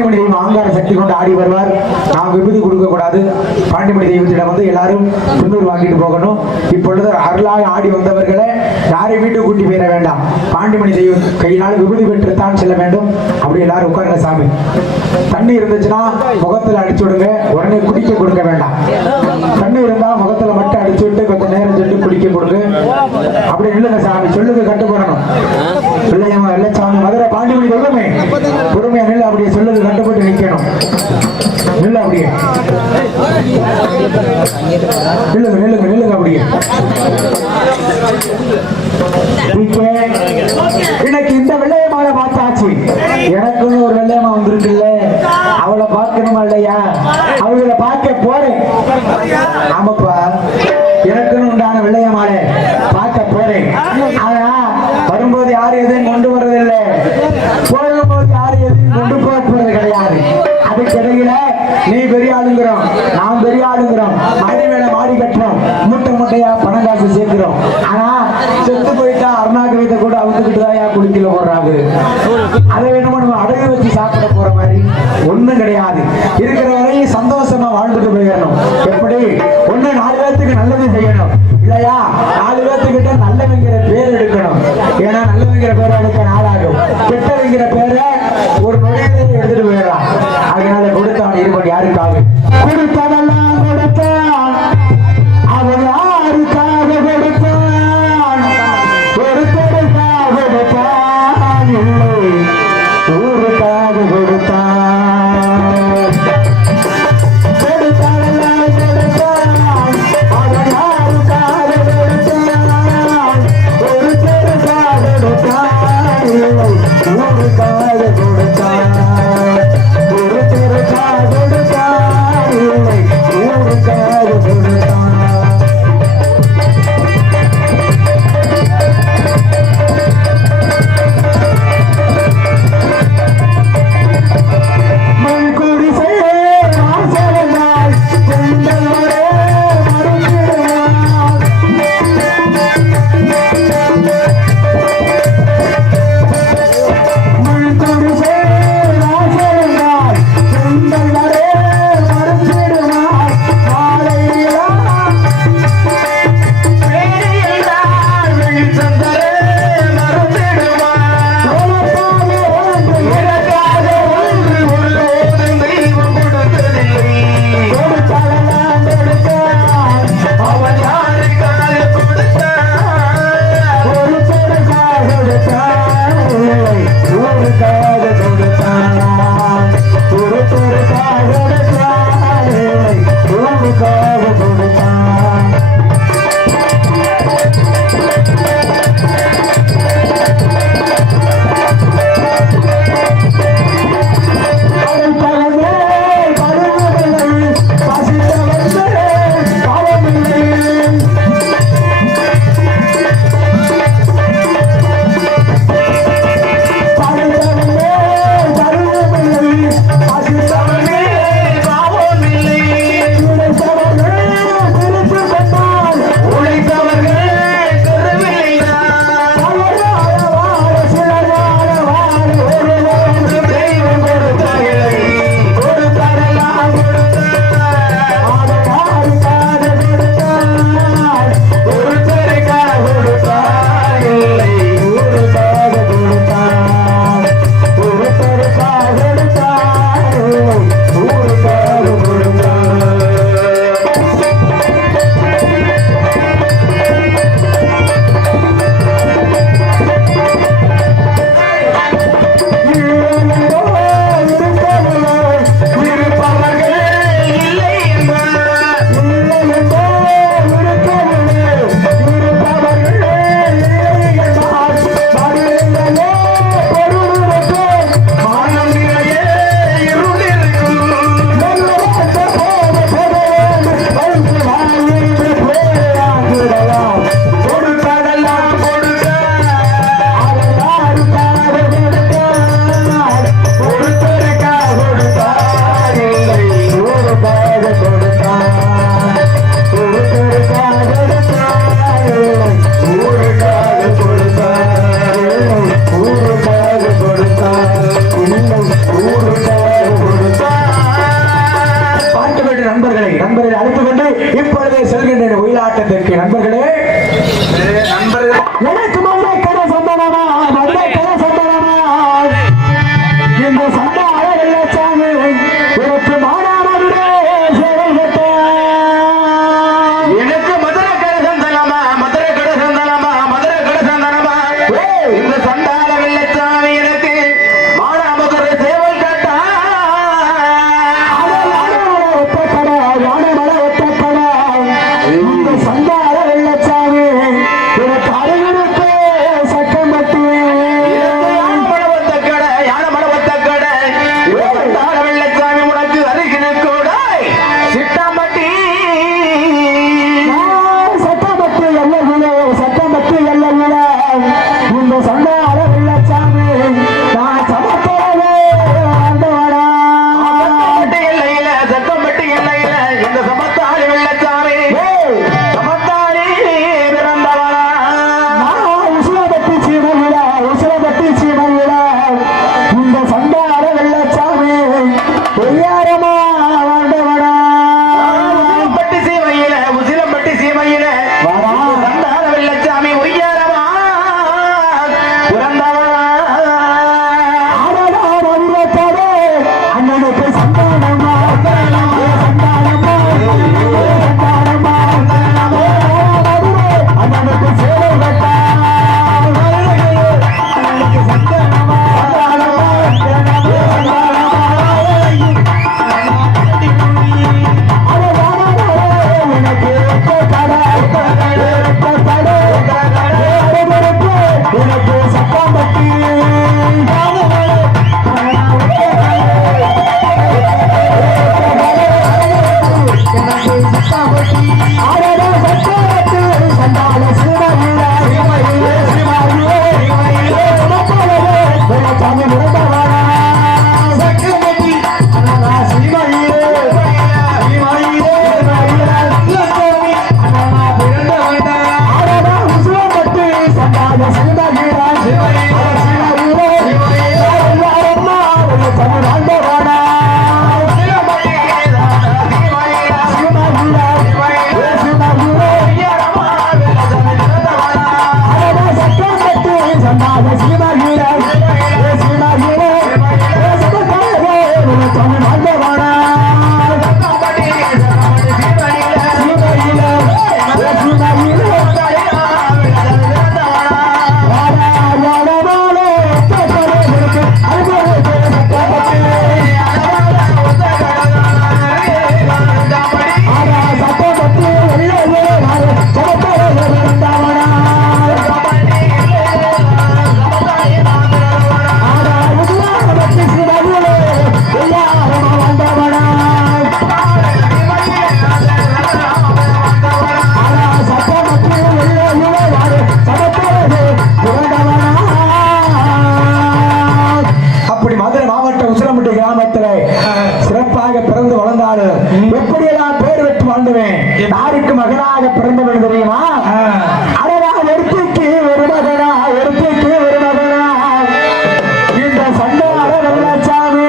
பாண்டிமணி தெய்வம் ஆங்கார சக்தி கொண்டு ஆடி வருவார். நாம் விபூதி கொடுக்க கூடாது. பாண்டிமணி தெய்வத்திடம் வந்து எல்லாரும் துண்ணூறு வாங்கிட்டு போகணும். இப்பொழுது அருளாக ஆடி வந்தவர்களை யாரையும் வீட்டுக்கு கூட்டி போயிட வேண்டாம். பாண்டிமணி தெய்வம் கையினால் விபூதி பெற்றுத்தான் செல்ல வேண்டும். அப்படி எல்லாரும் உட்காருங்க சாமி. தண்ணி இருந்துச்சுன்னா முகத்துல அடிச்சு விடுங்க. உடனே குடிக்க கொடுக்க வேண்டாம். தண்ணி இருந்தா முகத்துல மட்டும் அடிச்சு விட்டு கொஞ்சம் நேரம் சொல்லி குடிக்க கொடுங்க. அப்படி இல்லைங்க சாமி சொல்லுங்க கட்டுப்படணும். இல்லையம்மா வெள்ளச்சாமி மதுரை பாண்டிமணி தெய்வமே பொறுமையா நின்று அப்படியே சொல்லுங்க கட்டுப்பட்டு நிற்கணும். நில்லு அப்படியே நில்லுங்க நில்லுங்க நில்லுங்க அப்படியே. எனக்கு இந்த வெள்ளையமாவை பார்த்தாச்சு. எனக்குன்னு ஒரு வெள்ளையம்மா வந்திருக்குல்ல, அவளை பார்க்கணுமா இல்லையா? அவளை பார்க்க போறேன். ஆமாப்பா, எனக்குன்னு உண்டான வெள்ளையம்மாளை பார்க்க போறேன். ஆனா வரும்போது யாரும் எதையும் கொண்டு வர்றதில்லை, போகும்போது யாரும் எதையும் கொண்டு போறது கிடையாது. அதுக்கிடையில நீ பெரிய ஆளுங்கிறோம், நாம் பெரிய ஆளுங்கிறோம், மாடி மேல மாடி கட்டுறோம், மூட்டை மூட்டையா பணம் காசு சேர்க்கிறோம். ஆனா செத்து போயிட்டா அருணாகிரகத்தை கூட அவுத்துக்கிட்டு தான் குளிக்கல போடுறாங்க. அதை வேணுமா நம்ம அடகு வச்சு சாப்பிட போற மாதிரி ஒண்ணும் கிடையாது. இருக்கிற வரையும் சந்தோஷமா வாழ்ந்துட்டு போயிடணும். எப்படி ஒண்ணு 4 பேர்த்துக்கு நல்லது செய்யணும் இல்லையா? 4 பேர்த்துக்கிட்ட நல்லவங்கிற பேர் எடுக்கணும். ஏன்னா நல்லவங்கிற பேரை எடுக்க நாளாகும். கெட்டவங்கிற பேரை ஒரு நொடியிலே எடுத்துட்டு போயிடலாம். அதனால கொடுத்தான் இருவன் யாருக்காக கொடுத்ததெல்லாம் கொடுத்தான். அவன் யாருக்காக கொடுத்தான்? கொடுத்ததற்காக கொடுத்தான், இல்லை ஊருக்காக கொடுத்தான். கொடுத்ததெல்லாம் கொடுத்தான். அவன் யாருக்காக கொடுத்தான்? கொடுத்ததற்காக கொடுத்தான். சண்டால வெள்ளச்சாமி நான் சமத்தோடு வாழ்ந்தவனா சத்தம்பட்டி எல்லையில இந்த சமத்தாளி வெள்ளச்சாமி சமத்தாளி பிறந்தவனா உசுரப்பட்டி சீமையில இந்த சண்டால வெள்ளச்சாமி பொய்யாரமா வாழ்ந்தவனா உசிலம்பட்டி சீமையில வரா சண்டால வெள்ளச்சாமி ஒய்யாரமா பிறந்தவனா அண்ணனுக்கு சந்தானமா சந்தானமா சந்தானமா அண்ணனுக்கு சேவை கட்டா அண்ணனுக்கு சந்தானமா உனக்கு சப்பாம்பட்டி அப்படி மதுரை மாவட்டம் உசிலம்பட்டி கிராமத்துல சிறப்பாக பிறந்து வளர்ந்தாரு எப்படியெல்லாம் பேர் வெற்றி வாழ்ந்துவேன் யாருக்கு மகனாக பிறந்தவன் தெரியுமா அடடா ஒருத்திக்கு ஒரு மகனா ஒருத்திக்கு ஒரு மகனா இந்த சண்டார வெள்ளச்சாமி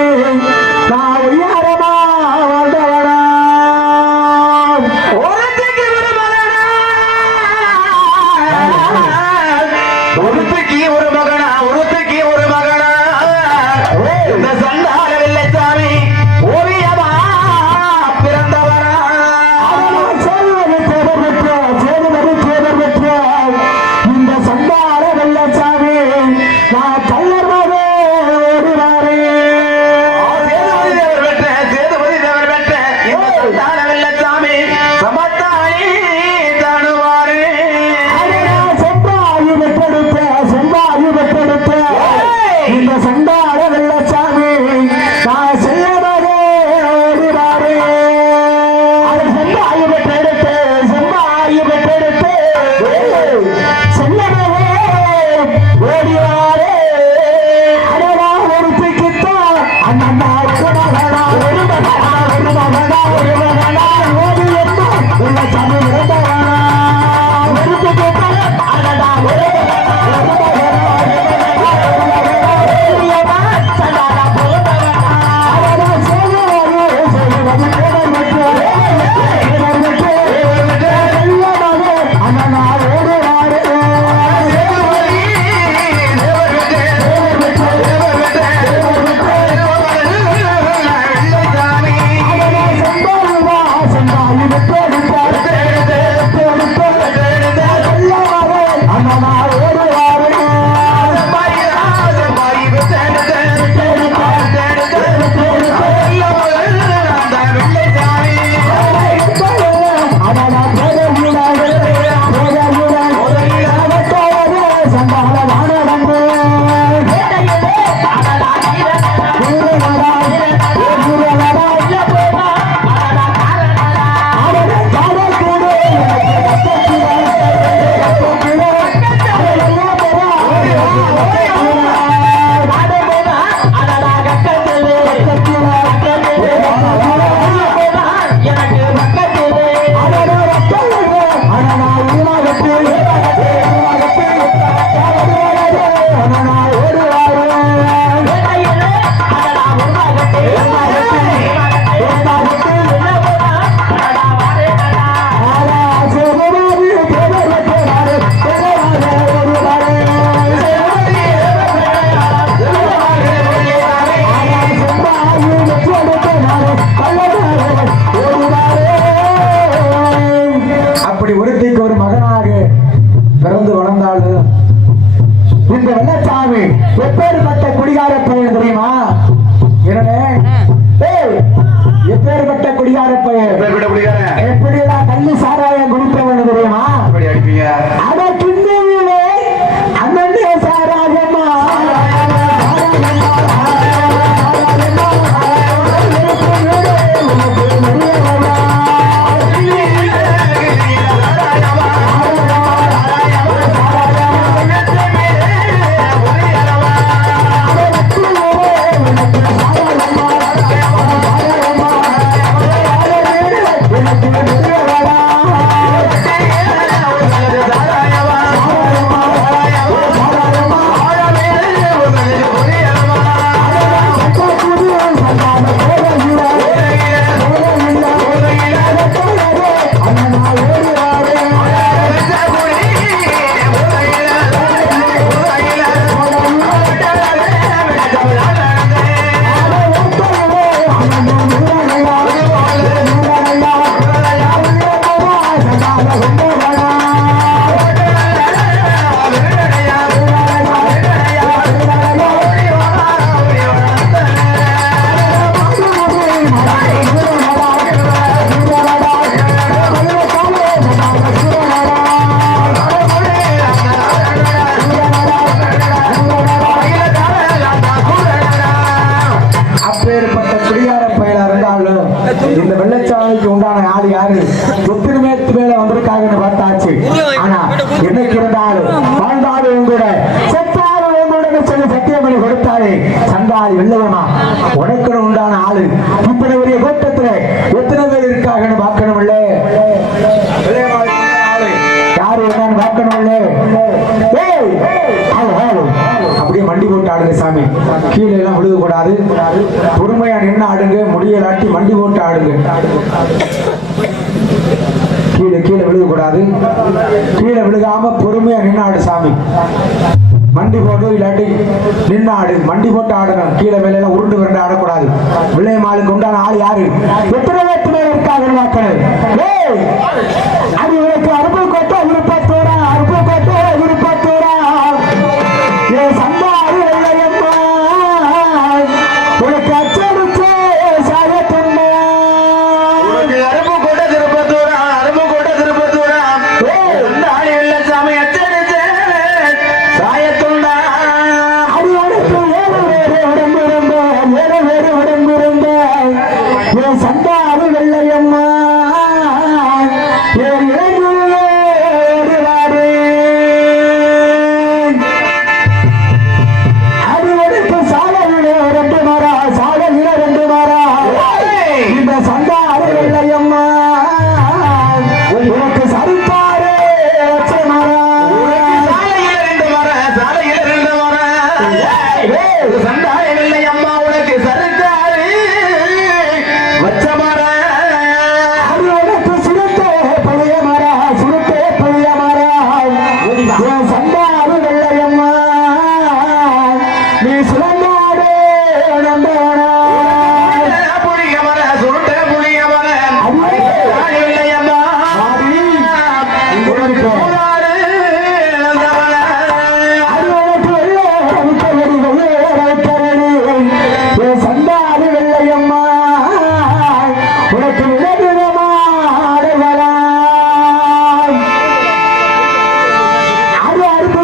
நான் உயரமா வாழ்ந்தவனா ஒருத்திக்கு ஒரு மகனா ஒருத்திக்கு ஒரு மகனா ஒருத்திக்கு ஒரு மகனா இந்த சண்டால வெள்ளச்சாமி ஓவியமா பிறந்தவனா இந்த சண்டார வெள்ளச்சாமி நான் கல்லர் மகே ஓடுவாரே சேதுபதி தேவர் பெற்ற இந்த சண்டால வெள்ளச்சாமி சமத்தாளி தனுவாரு சென்றாயி வெற்றெடுத்த இருந்தாலும் இந்த வெள்ளச்சாமி எப்பேற்பட்ட குடிகார பையன் தெரியுமா? என்னடே எப்பேற்பட்ட குடிகார பையன், எப்படியெல்லாம் கள்ளி சாராயம் குடிப்பவன் தெரியுமா? அடிப்பீங்க அட கிண்டிலே அண்ணே சாராயம்மா அப்பேற்பட்ட குடிகார பயிலா இருந்தாலும் இந்த வெள்ளச்சாமிக்கு உண்டான ஆள் யாரு? ஒத்துமைத்து மேல வந்திருக்காங்கன்னு பார்த்தாச்சு. ஆனா என்னைக்கு இருந்தாலும் வாழ்ந்தாலும் உங்களோட செத்தாலும் உங்களோட சொல்லி சத்தியமணி கொடுத்தாரு சங்காளி வெள்ளையம்மா உனக்குன்னு உண்டான ஆளு இத்தனை பெரிய கூட்டத்துல எத்தனை பேர் இருக்காங்கன்னு பார்க்கணும் இல்ல? யாரு என்னன்னு பார்க்கணும் இல்ல? அப்படியே மண்டி போட்டு ஆடுங்க சாமி, கீழே எல்லாம் விழுக கூடாது. பொறுமையா நின்று ஆடுங்க, முடியலாட்டி மண்டி போட்டு ஆடுங்க. கீழே கீழே விழுக கூடாது, கீழே விழுகாம பொறுமையா நின்று ஆடு சாமி. மண்டி போட்டு இல்லாட்டி நின்று ஆடு, மண்டி போட்டு ஆடணும். கீழே மேல உருண்டு விரண்டு ஆடக்கூடாது. விளையமாளுக்கு உண்டான ஆள் யாரு? எத்தனை பேருக்கு மேல இருக்காங்க மக்கள்? அது உனக்கு அருப்பு கோட்டை விருப்பத்தோரா, அருப்பு கோட்டை விருப்பத்தோரா சந்தாரி வெள்ளையம்மா உனக்கு அச்சடிச்ச சாயத்துண்டா. அரும்பு கோட்டை திருப்பத்தூரா, அரும்பு கோட்டை திருப்பத்தூரா சந்தாரி வெள்ளச்சாமி அச்சடிச்ச சாயத்துண்டா. அது உனக்கு ஏழு பேரு உடம்புருந்த, ஏழு பேரு உடம்புருந்த என் சந்தாரி வெள்ளையம்மா என் இளைஞர்களே ஓடுவாரு. இந்த சந்தாரி வெள்ளையம்மா உனக்கு சரித்தாரே வச்ச மரம். சாலையில ரெண்டு மரம் சந்தாரி வெள்ளையம்மா உனக்கு சருக்காரு வச்ச மரம். அது உனக்கு சுருட்டே புளிய மரம், சுருட்டே புளிய மரம். என் சந்தாரி வெள்ளையம்மா நீ சுரண்டாடே நந்தவனா. புளிய மரம் சுருட்ட புளிய மரம் சந்தாரி வெள்ளையம்மா உனக்கு பூராரு நந்தவனா. சந்தாரி வெள்ளையம்மா உனக்கு விலகிடமாட வரலாம். அது அறுப்பு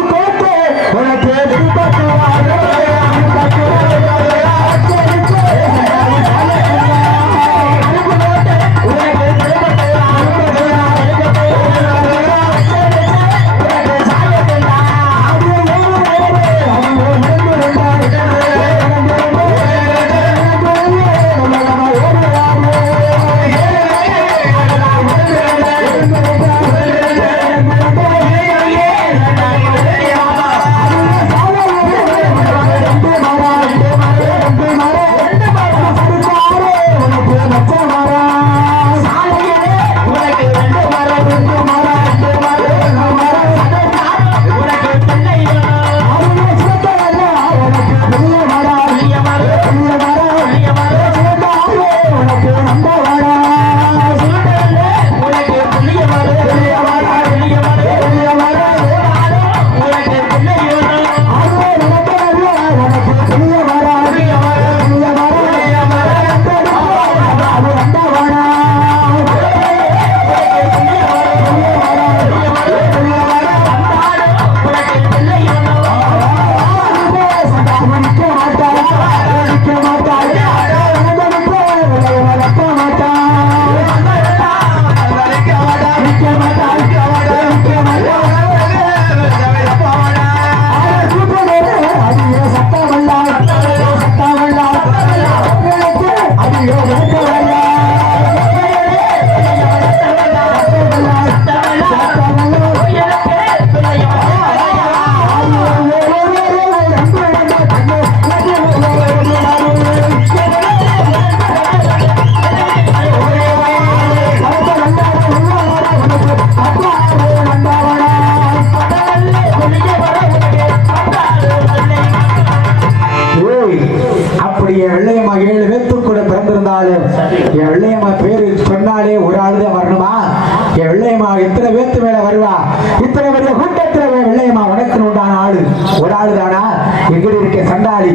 ஒரு ஆளு தானா எங்க இருக்க சண்டாளி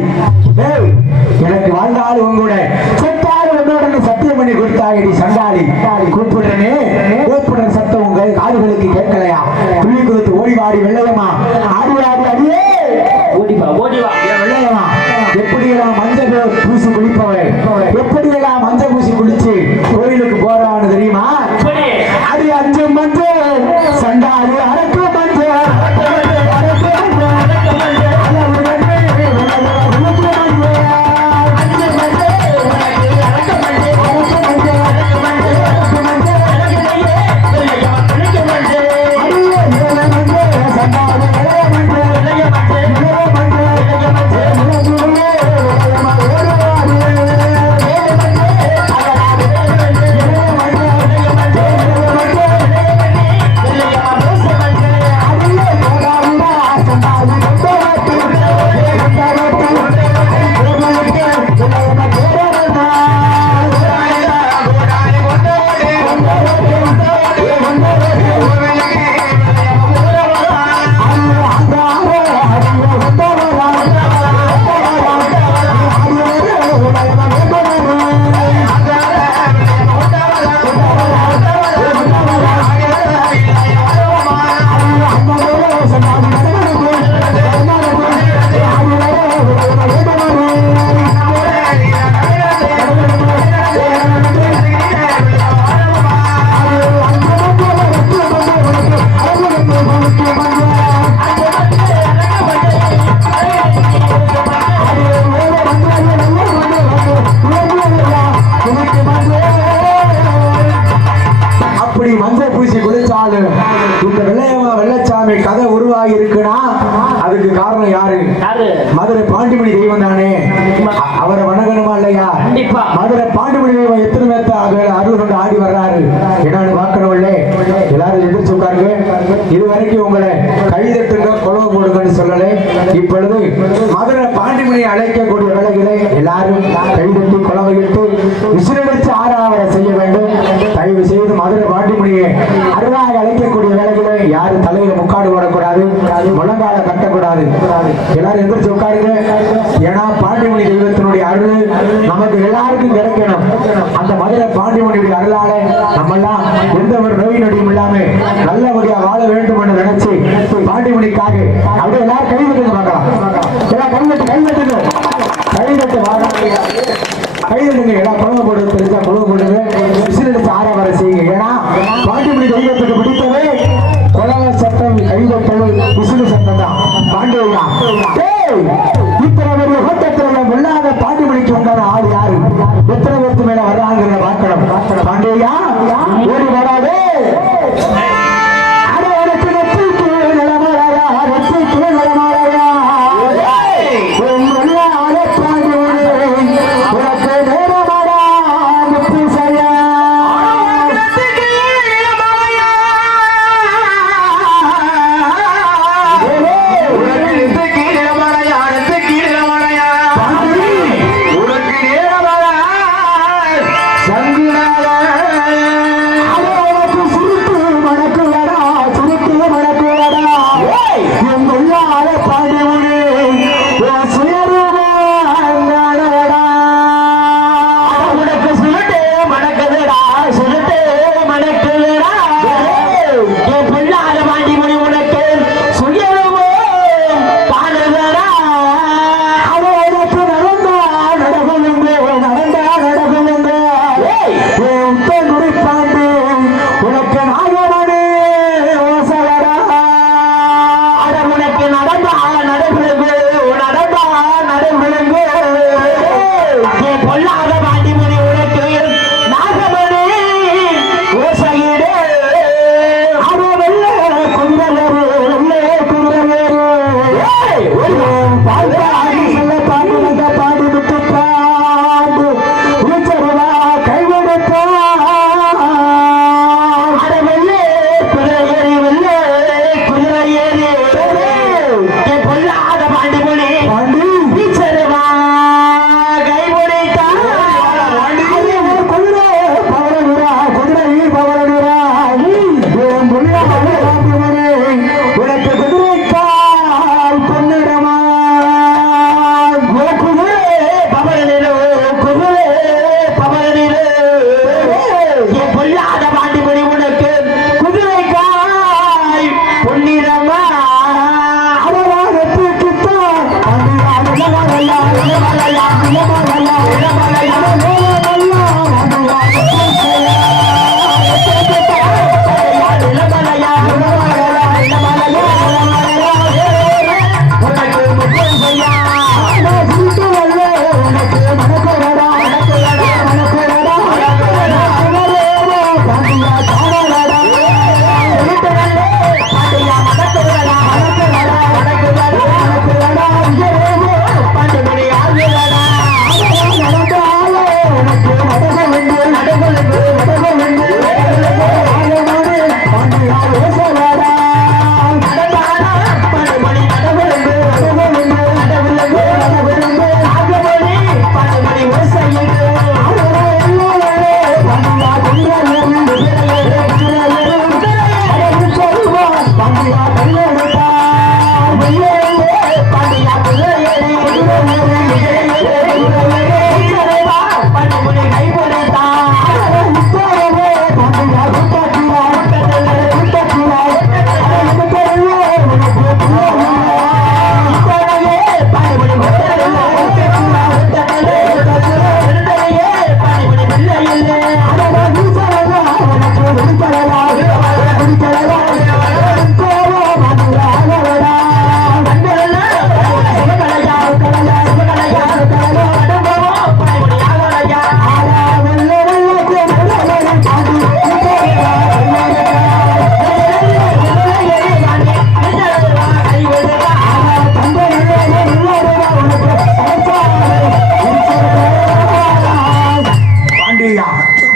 ஏய், எனக்கு வாழ்ந்தாள் உங்களோட செத்தாள் உன்னோட சத்தியம் பண்ணி கொடுத்தாயடி சண்டாளி கூப்பிடுறேனே கூப்பிடுற சத்தம் உங்க காதுகளுக்கு கேட்கலையா துள்ளி கொடுத்து ஓடி வாடி வெள்ளையம்மா ஆடி ஆடி அடியே ஓடிவா என் வெள்ளையம்மா எப்படியெல்லாம் மஞ்சள் பூசி குளிப்பவள் எப்படியெல்லாம் மஞ்சள் பூசி குளிச்சு கோயிலுக்கு போறான்னு தெரியுமா அது 5 மஞ்சள் சண்டாளி அரக்கு மஞ்சள் அப்படி மஞ்சள் பூசி குளிச்சாலும் இந்த வெள்ளையம்மா வெள்ளச்சாமி கதை உருவாகி இருக்குன்னா அதுக்கு காரணம் யாரு மதுரை பாண்டிமணி தெய்வம் தானே அவரை வணங்கணுமா இல்லையா மதுரை பாண்டிமணி தெய்வம் எத்தனை பேர்த்த அருள் கொண்டு ஆடி வர்றாரு என்னன்னு பார்க்கணும் இல்லே எல்லாரும் எதிர்த்து உட்காருங்க இதுவரைக்கும் உங்களை கைதட்டுங்க கொலவு போடுங்கன்னு சொல்லலை இப்பொழுது மதுரை பாண்டிமணியை அழைக்கக்கூடிய வேலைகளை எல்லாரும் கைதட்டி கொலவையிட்டு விசிலடித்து ஆறாவரை செய்ய வேண்டும் தயவு செய்து மதுரை பாண்டிமணியை அருளாக அழைக்கக்கூடிய வேலைகளை யாரும் தலையில முக்காடு போடக்கூடாது முழங்கால கட்டக்கூடாது எல்லாரும் எந்திரிச்சு உட்காருங்க ஏன்னா பாண்டிமணி தெய்வத்தினுடைய அருள் நமக்கு எல்லாருக்கும் கிடைக்கணும் அந்த மதுரை பாண்டிமணியுடைய அருளால நம்ம எல்லாம் எந்த ஒரு நோய் நொடியும் இல்லாம நல்லபடியா வாழ வேண்டும் என்று நினைச்சு பாண்டிமணிக்காக அப்படியே எல்லாரும் கைதட்டு பார்க்கலாம் எல்லாம் கைதட்டுங்க கைதட்டுங்க எல்லாம் குழம்பு போடுறது தெரிஞ்சா குழம்பு போடுங்க விசிலடிச்சு ஆறாவரை செய்யுங்க ஏன்னா பாண்டிமணி தெய்வத்துக்கு பிடித்தவே குழந்தை சட்டம் கைதட்டல் விசிலு சட்டம் தான் பாண்டியா இத்தனை பெரிய கூட்டத்தில் வெள்ளாத பாண்டிமணிக்கு உண்டான ஆள் யாரு எத்தனை பேருக்கு மேல வர்றாங்கிறத பார்க்கணும் பாண்டியா ஓடி வராதே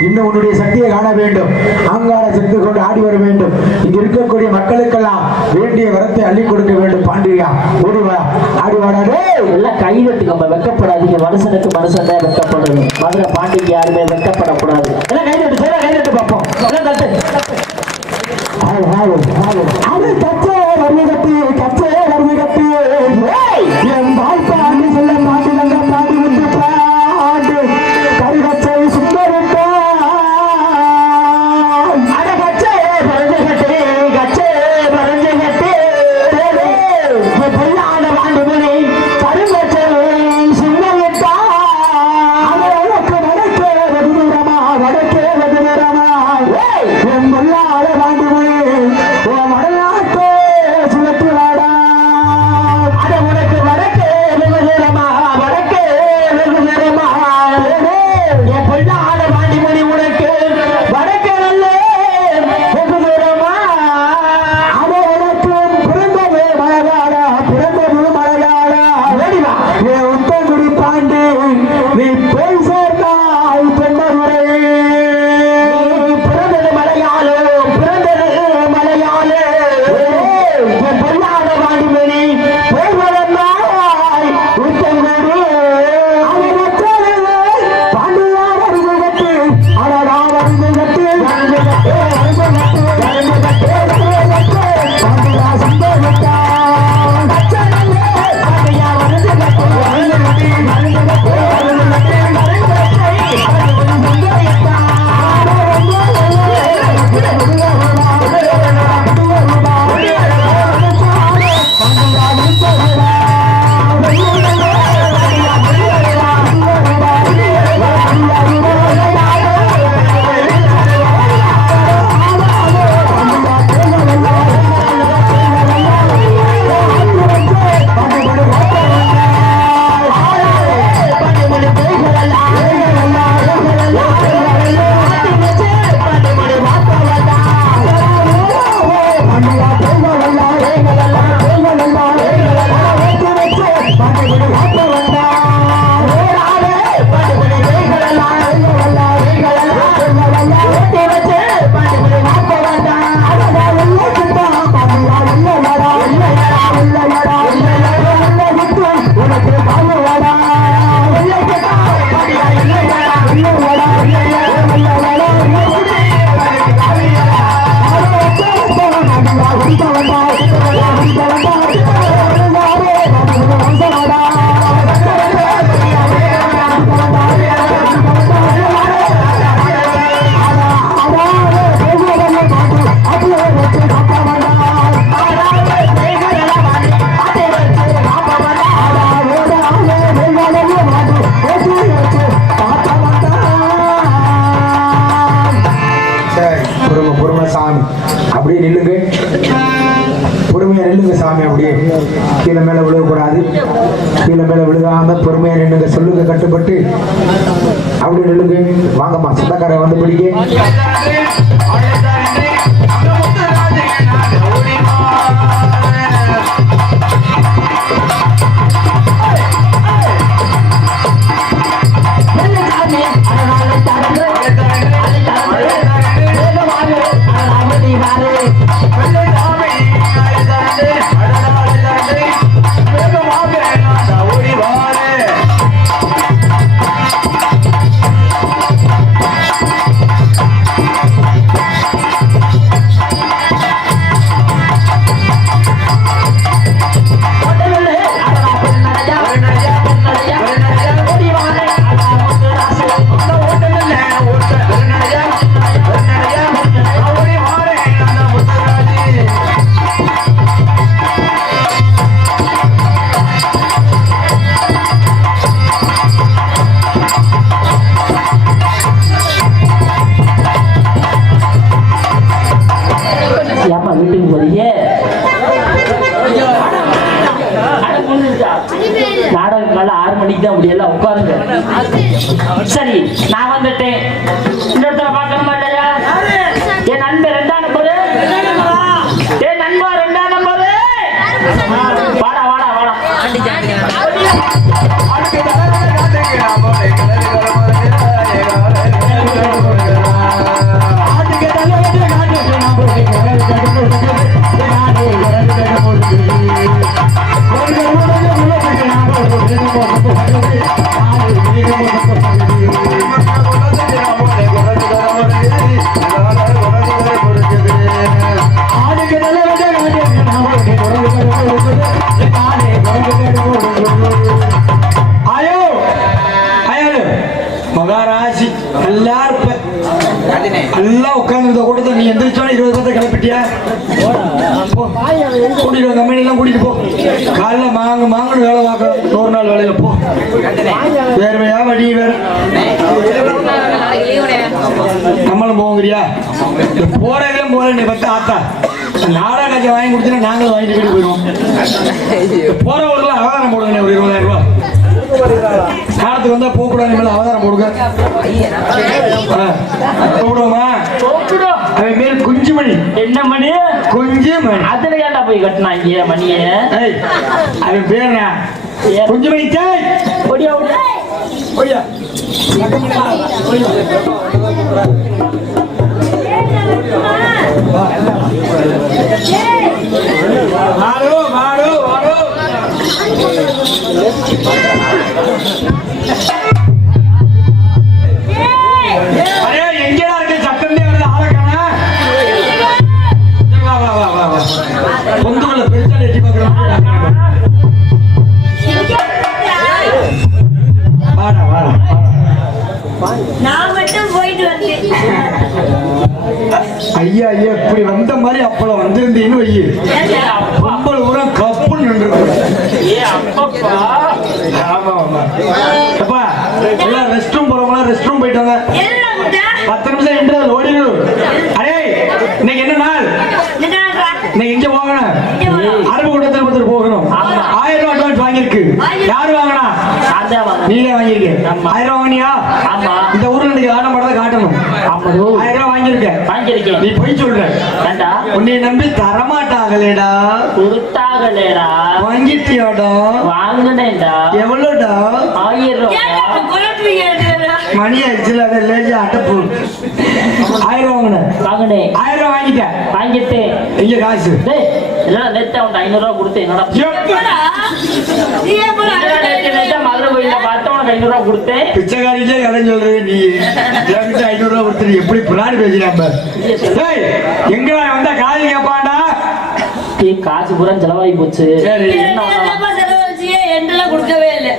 இன்னும் உன்னுடைய சக்தியை காண வேண்டும். அங்கார சக்தி கொண்டு ஆடி வர வேண்டும். இங்க இருக்கக்கூடிய மக்களுக்கெல்லாம் வேண்டிய வரத்தை அள்ளி கொடுக்க வேண்டும். பாண்டியா ஓடிவா ஆடி வாடாடே. எல்லாம் கைதட்டுக்கு நம்ம வெக்கப்படாதீங்க. மனுஷனுக்கு மனுஷன் தான் வெக்கப்படுறது. மதுரை பாண்டிக்கு யாருமே வெக்கப்படக்கூடாது. எல்லாம் கைதட்டு சேர கைதட்டு பார்ப்போம். எல்லாம் தட்டு அது தச்சே வருகட்டு தச்சே வருகட்டு என் வாழ்ப்பாண்டு சொல்ல மாட்டிலங்க பாடி வந்து பாண்டு கருகச்சை சுந்தரட்டா அட கச்சே பறஞ்சு கட்டு கச்சே பறஞ்சு கட்டு பொய்யான பாண்டு முனி கருங்கச்சை சுந்தரட்டா அவளுக்கு வடக்கே வதுரமா வடக்கே வதுரமா என் பொல்லாத பாண்டு மொழி உன் வடநாட்டே சுழற்று வாடா கீழே மேல விழுகக்கூடாது. கீழே மேல விழுகாம பொறுமையா நின்னுங்க. சொல்லுங்க கட்டுப்பட்டு அப்படி நில்லுங்க. வாங்கம்மா சொந்தக்காரன் வந்து பிடிக்க. ஏப்பா வீட்டுக்கு போறீங்க? நாடகம் காலை 6 மணிக்கு தான் முடியல. உட்காருங்க. சரி, நான் வந்துட்டேன். இன்னொருத்தர பார்க்கணுமா இல்லையா? என் நண்பர் 2ஆம் நம்பரு. என் நண்பா 2ஆம் நம்பரு. வாடா வாடா வாடா. மகாராஜி நல்லா இருப்ப. நல்லா உட்கார்ந்து கூட்டத்தை நீ எந்திரிச்சோன்னு 20 பேர்த்த கிளப்பிட்டியா? கூட்டிட்டு கம்பெனி எல்லாம் கூட்டிட்டு போ. காலைல மாங்கன்னு வேலை பார்க்கணும். 100 நாள் வேலையில போ. வேர்வையா வடி வேற நம்மளும் போங்கிறியா? போறதையும் போற நீ பத்த ஆத்தா நாடா கட்சி வாங்கி கொடுத்தீங்கன்னா நாங்களும் வாங்கிட்டு வீட்டு போயிடுவோம். போற ஊர்ல அவதாரம் போடுங்க. ஒரு 20,000 ரூபாய் காலத்துக்கு வந்தா போக கூடாது. மேல அவதாரம் போடுங்க. போடுவோமா? அவன் பேர் குஞ்சுமணி. என்ன மணி? குஞ்சுமணி. அதுல ஏன்டா போய் கட்டினாங்க மணிய? அவன் பேர் குஞ்சுமணி. தாய் ஒடியா ஒடியா ஒடியா. மாடு மாடு மாடு. அரே எங்கடா இருக்கு? சத்தமே வருது. ஆளக்கானா? வா வா வா வா. பொந்துல பெருசா எட்டி பார்க்கறோம். வாடா வாடா. நான் மட்டும் போயிட்டு வந்தேன். ஐயா ஐயா இப்படி வந்த மாதிரி அப்பளம் வந்திருந்தீன்னு வையு. கும்பல் ஊரா கப்புன்னு நின்றுருக்கும். ஆமா ஆமா. அப்பா எல்லாம் ரெஸ்ட் ரூம் போறவங்களா ரெஸ்ட் ரூம் போயிட்டாங்க. 10 நிமிஷம் இன்டர்வல் ஓடிடும். அரே இன்னைக்கு என்ன நாள்? இன்னைக்கு எங்க போகணும்? அரபு கூட்டத்தில் போகணும். 1000 ரூபாய் அட்வான்ஸ் வாங்கியிருக்கு. யாரு வாங்கினா? நீங்களே வாங்கியிருக்கேன். 1000 ரூபாய் வாங்கினியா? இந்த ஊர்ல இன்னைக்கு ஆட்டம் படத்தை காட்டணும். 1000 ரூபாய் வாங்கியிருக்கேன். நீ போய் சொல்ற. உன்னை நம்பி தரமாட்டாங்களேடா. கொடுத்தாங்களேடா. வாங்கிட்டியாடா? வாங்கினேன்டா. எவ்வளோடா? 1000 ரூபாய். மணி ஆயிடுச்சுல அதை லேஜா அட்டப்பு. 1000 ரூபாய் வாங்கினேன். 1000 ரூபாய் வாங்கிட்டேன். எங்க காசு? எல்லாம் நேத்து அவன் 500 ரூபாய் கொடுத்தேன். என்னடா மதுரை கோயில பார்த்து உனக்கு 500 ரூபாய் கொடுத்தேன். பிச்சைக்காரிக்கே கடன் சொல்றது நீ. 500 ரூபாய் கொடுத்து எப்படி பிளான் பேசுறாங்க? எங்கடா வந்தா காசு கேட்பாண்டா? காசு பூரா செலவாகி போச்சு. கொடுக்கவே இல்லை.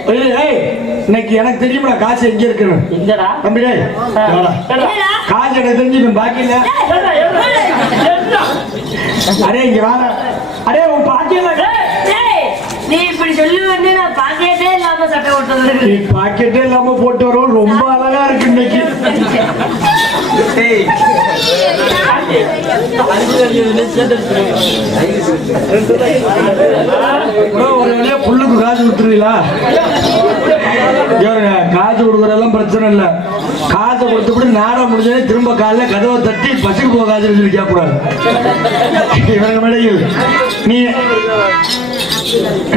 இன்னைக்கு எனக்கு தெரியுமா காசு எங்க இருக்குன்னு? எங்கடா தம்பி காசு எனக்கு தெரிஞ்சு பாக்கி இல்ல. அரே இங்க வாங்க. அரே உன் பாக்கியம் நீ இப்படி சொல்லுவேன்னு நான் பாக்கெட்டே இல்லாம சட்டை போட்டு. நீ பாக்கெட்டே இல்லாம போட்டு வரும். ரொம்ப அழகா இருக்கு இன்னைக்கு. ஒரு வழியா புல்லுக்கு காசு கொடுத்துருவீங்களா? காசு கொடுக்கறதெல்லாம் பிரச்சனை இல்ல. காசை கொடுத்துட்டு நேரம் முடிஞ்சதே திரும்ப காலைல கதவை தட்டி பசுக்கு போக காசு சொல்லி கேட்கக்கூடாது. இவங்க மேடையில் நீ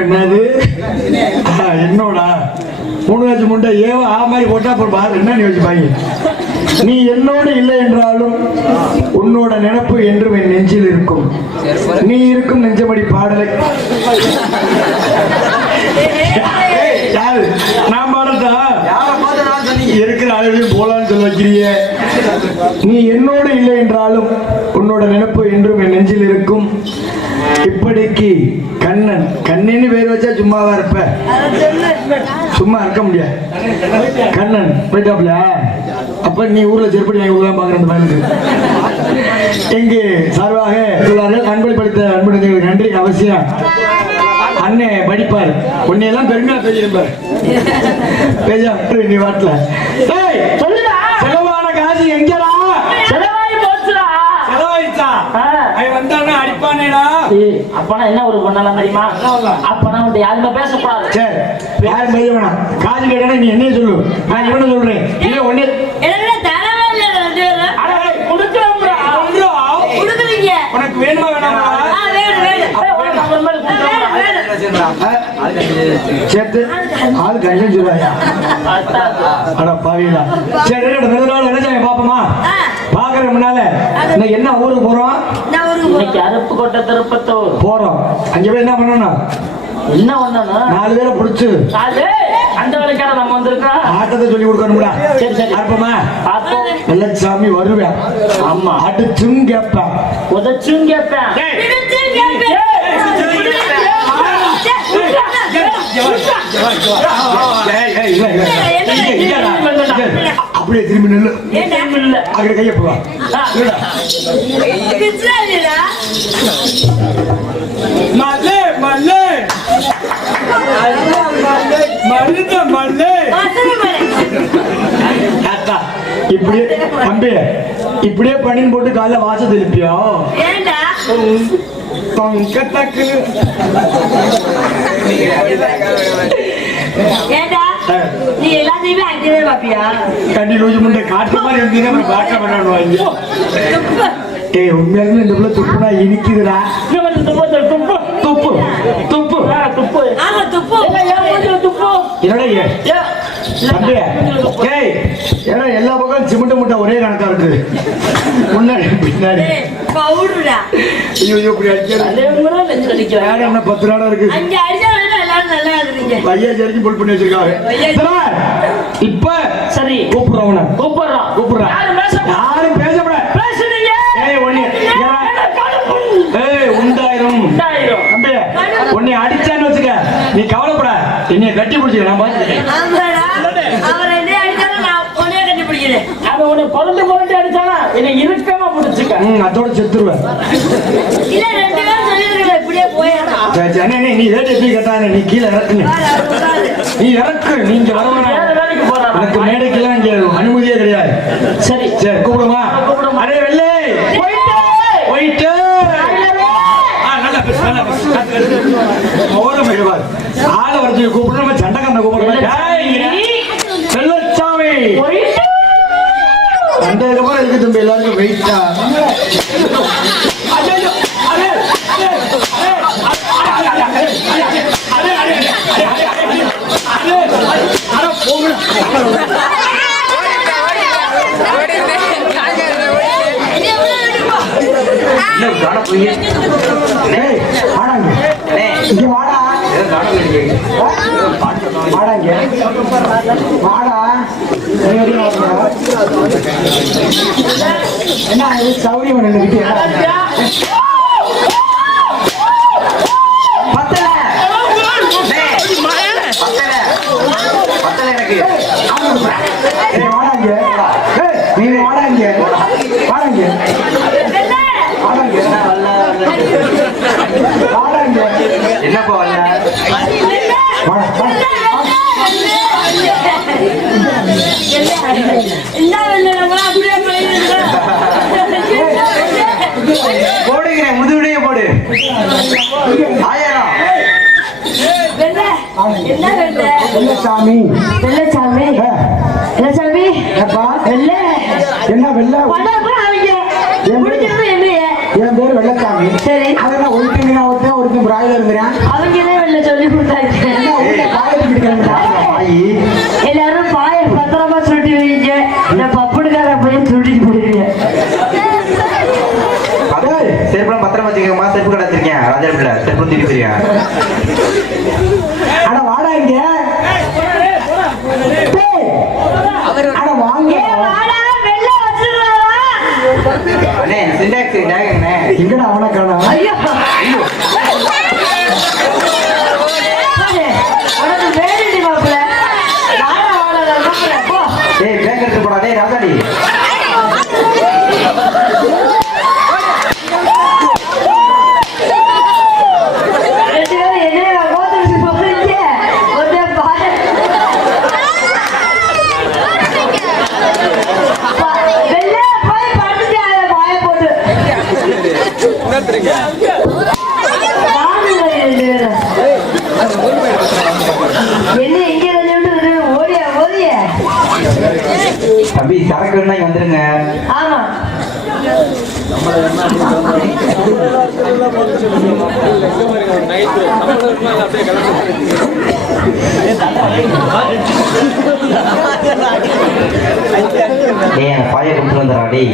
என்னது என்னோடா 3 லட்சம் முண்டை ஏவோ ஆ மாதிரி போட்டா அப்புறம் பாரு என்ன நீ வச்சுப்பாங்க. நீ என்னோடு இல்லை என்றாலும் உன்னோட நினைப்பு என்றும் என் நெஞ்சில் இருக்கும். நீ இருக்கும் நெஞ்சமடி பாடலை யாரு நான் பாடட்டா? இருக்கிற அளவில் போலான்னு சொல்ல வைக்கிறிய. நீ என்னோடு இல்லை என்றாலும் உன்னோட நினைப்பு என்றும் என் நெஞ்சில் இருக்கும். இப்படிக்கு கண்ணன் கண்ணன்னு பேர் வச்சா சும்மாவா இருப்ப? சும்மா இருக்க முடியாது. கண்ணன் போயிட்டாப்ல. அப்ப நீ ஊர்ல செருப்படி வாங்கி ஊர்லாம் பாக்குற அந்த பயனுக்கு எங்கு சார்பாக சொல்வார்கள். அன்பளி படித்த அன்பு நன்றி அவசியம். அண்ணே படிப்பார். உன்னையெல்லாம் பெருமையா பேசியிருப்பார். பேஜா நீ வாட்டில செலவான காசு எங்கடா? செலவாயி போச்சுடா. செலவாயிச்சா? வந்தானே அடிப்பானேடா. அப்பனா என்ன ஒரு பண்ணலாம் தெரியுமா? அப்பனா வந்து யாருமே பேசக்கூடாது. சரி யாரும் பேச வேணாம். காசு கேட்டா நீ என்ன சொல்லு, நான் இவனை சொல்றேன். இல்ல ஒண்ணு உனக்கு வேணுமா வேணாமா? சேர்த்து ஆளு கஞ்சம் சொல்லுவாயா? அட பாவிடா. சரி என்ன பாப்போமா? பாக்குற முன்னால என்ன ஊருக்கு போறோம்? இன்னைக்கு அருப்பு கொட்ட திருப்பத்தூர் போறோம். அங்க போய் என்ன பண்ணணும்? என்ன பண்ணணும்? 4 பேரை பிடிச்சு அந்த வேலைக்கார நம்ம வந்திருக்கோம். ஆட்டத்தை சொல்லி கொடுக்கணும்டா. சரி சரி அப்பமா பாப்போம். வெள்ளச்சாமி வருவேன். ஆமா அடிச்சும் கேட்பேன், உதச்சும் கேட்பேன். அப்படியே திரும்பி நில்லு. அங்கே கைய போவா மல்லே மல்லே மல்லே மல்லே. இப்படியே தம்பி இப்படியே பண்ணின்னு போட்டு காலைல வாச திருப்பியோ தொங்கத்தக்கு நீ எல்லாத்தையுமே அங்கேயே பாப்பியா? கண்டி லூஜு முண்டை காட்டு மாதிரி இருந்தீங்கன்னா பாக்க பண்ணாடுவாங்க. ஏய் உண்மையாலுமே இந்த பிள்ளை துப்புனா இனிக்குதுடா. துப்பு துப்பு துப்பு துப்பு என்னடா தம்பி ஏய் ஏன்னா எல்லா பக்கம் சிமெண்ட் முட்டை ஒரே கணக்கா இருக்கு. முன்னாடி பின்னாடி பவுடரா ஐயோ இப்படி அடிக்கிறது என்ன 10 நாளா இருக்கு. அங்க அடிச்சா எல்லாரும் நல்லா இருக்கீங்க. பையா சரிக்கு புல் பண்ணி வச்சிருக்காங்க. இப்ப சரி கூப்பிடுறவன கூப்பிடுறான். யாரும் பேசப்பட பேசுறீங்க. ஏய் ஒண்ணு ஏய் உண்டாயிரம் தம்பி உன்னை அடிச்சான்னு வச்சுக்க நீ கவலைப்பட. என்னைய கட்டி பிடிச்சிக்க நான் பாத்துக்கிறேன். அவரை என்ன அடிச்சாலும் நான் உடனே கட்டி பிடிக்கிறேன். அவன் உன்னை பொருண்டு அடிச்சானா என்னை இறுக்கமா பிடிச்சிக்க. அதோட செத்துருவேன். இல்ல 2 பேரும் சொல்லிருக்கல இப்படியே போயிடலாம். நீ ரேட் எப்படி கேட்டாங்க? நீ கீழே இறக்குங்க. நீ இறக்கு. நீங்க வரவன வேலைக்கு போறான். எனக்கு மேடைக்கெல்லாம் இங்க அனுமதியே கிடையாது. சரி சரி கூப்பிடுமா? அடே வெள்ளை போயிட்டு ஆளை வரச்சு கூப்பிடுற சண்டை கூப்பிடுறேன். வெள்ளச்சாமி அதுக்கப்புறம் இருக்கு தம்பி எல்லாருக்கும் வெயிட்டா இங்க வாடா வாடா இங்க வாடா. என்ன சௌரியம் நின்றுக்கிட்டு என்னப்பா என்ன என்ன வெள்ளை வெள்ளசாமி வெள்ளச்சாமி வெள்ளச்சாமி ஏப்பா வெள்ளை என்ன வெள்ள பணம் அவங்க முடிக்கிறது என்னைய என் பேர் வெள்ளசாமி. சரி. அதெல்லாம் ஒருத்தங்க நான் ஒருத்தன் ஒருத்தன் பிராயில இருக்கிறேன். அவங்களே வெள்ளை சொல்லி கொடுத்தாங்க. எல்லாரும் பாய பத்திரமா சுட்டி வைங்க. நான் பப்புடுக்கார போய் சுட்டிட்டு போயிருவீங்க. செருப்புலாம் பத்திரம் வச்சுக்கோமா. செருப்பு கடை வச்சிருக்கேன். ராஜா பிள்ளை செருப்பு திருப்பி போயிருக்கேன். அட வாடா இங்க. அட வாங்க. அண்ணே சிண்டாக்ஸ் டேகண்ணே எங்கடா அவனை காணோம்? ஐயோ உனக்கு வேணுடி மாப்பிள்ள. நானும் அவளை நான் கூப்பிடுறேன். போ. டேய் பேக் எடுத்து போடா. டேய் ராஜாடி ரெண்டு பேரும் என்னைய கோத்துக்கிட்டு போறீங்க. ஒரே பாய. வெள்ளை போய் படுத்துட்டாங்க பாய போட்டு. வாங்க ரெண்டு பேரும். என்ன இங்க வந்து ஓடியா ஓடியா. தம்பி சரக்கு வேணா இங்க வந்துருங்க. ஆமா ஏன் பாய கொண்டு வந்துடா. டேய்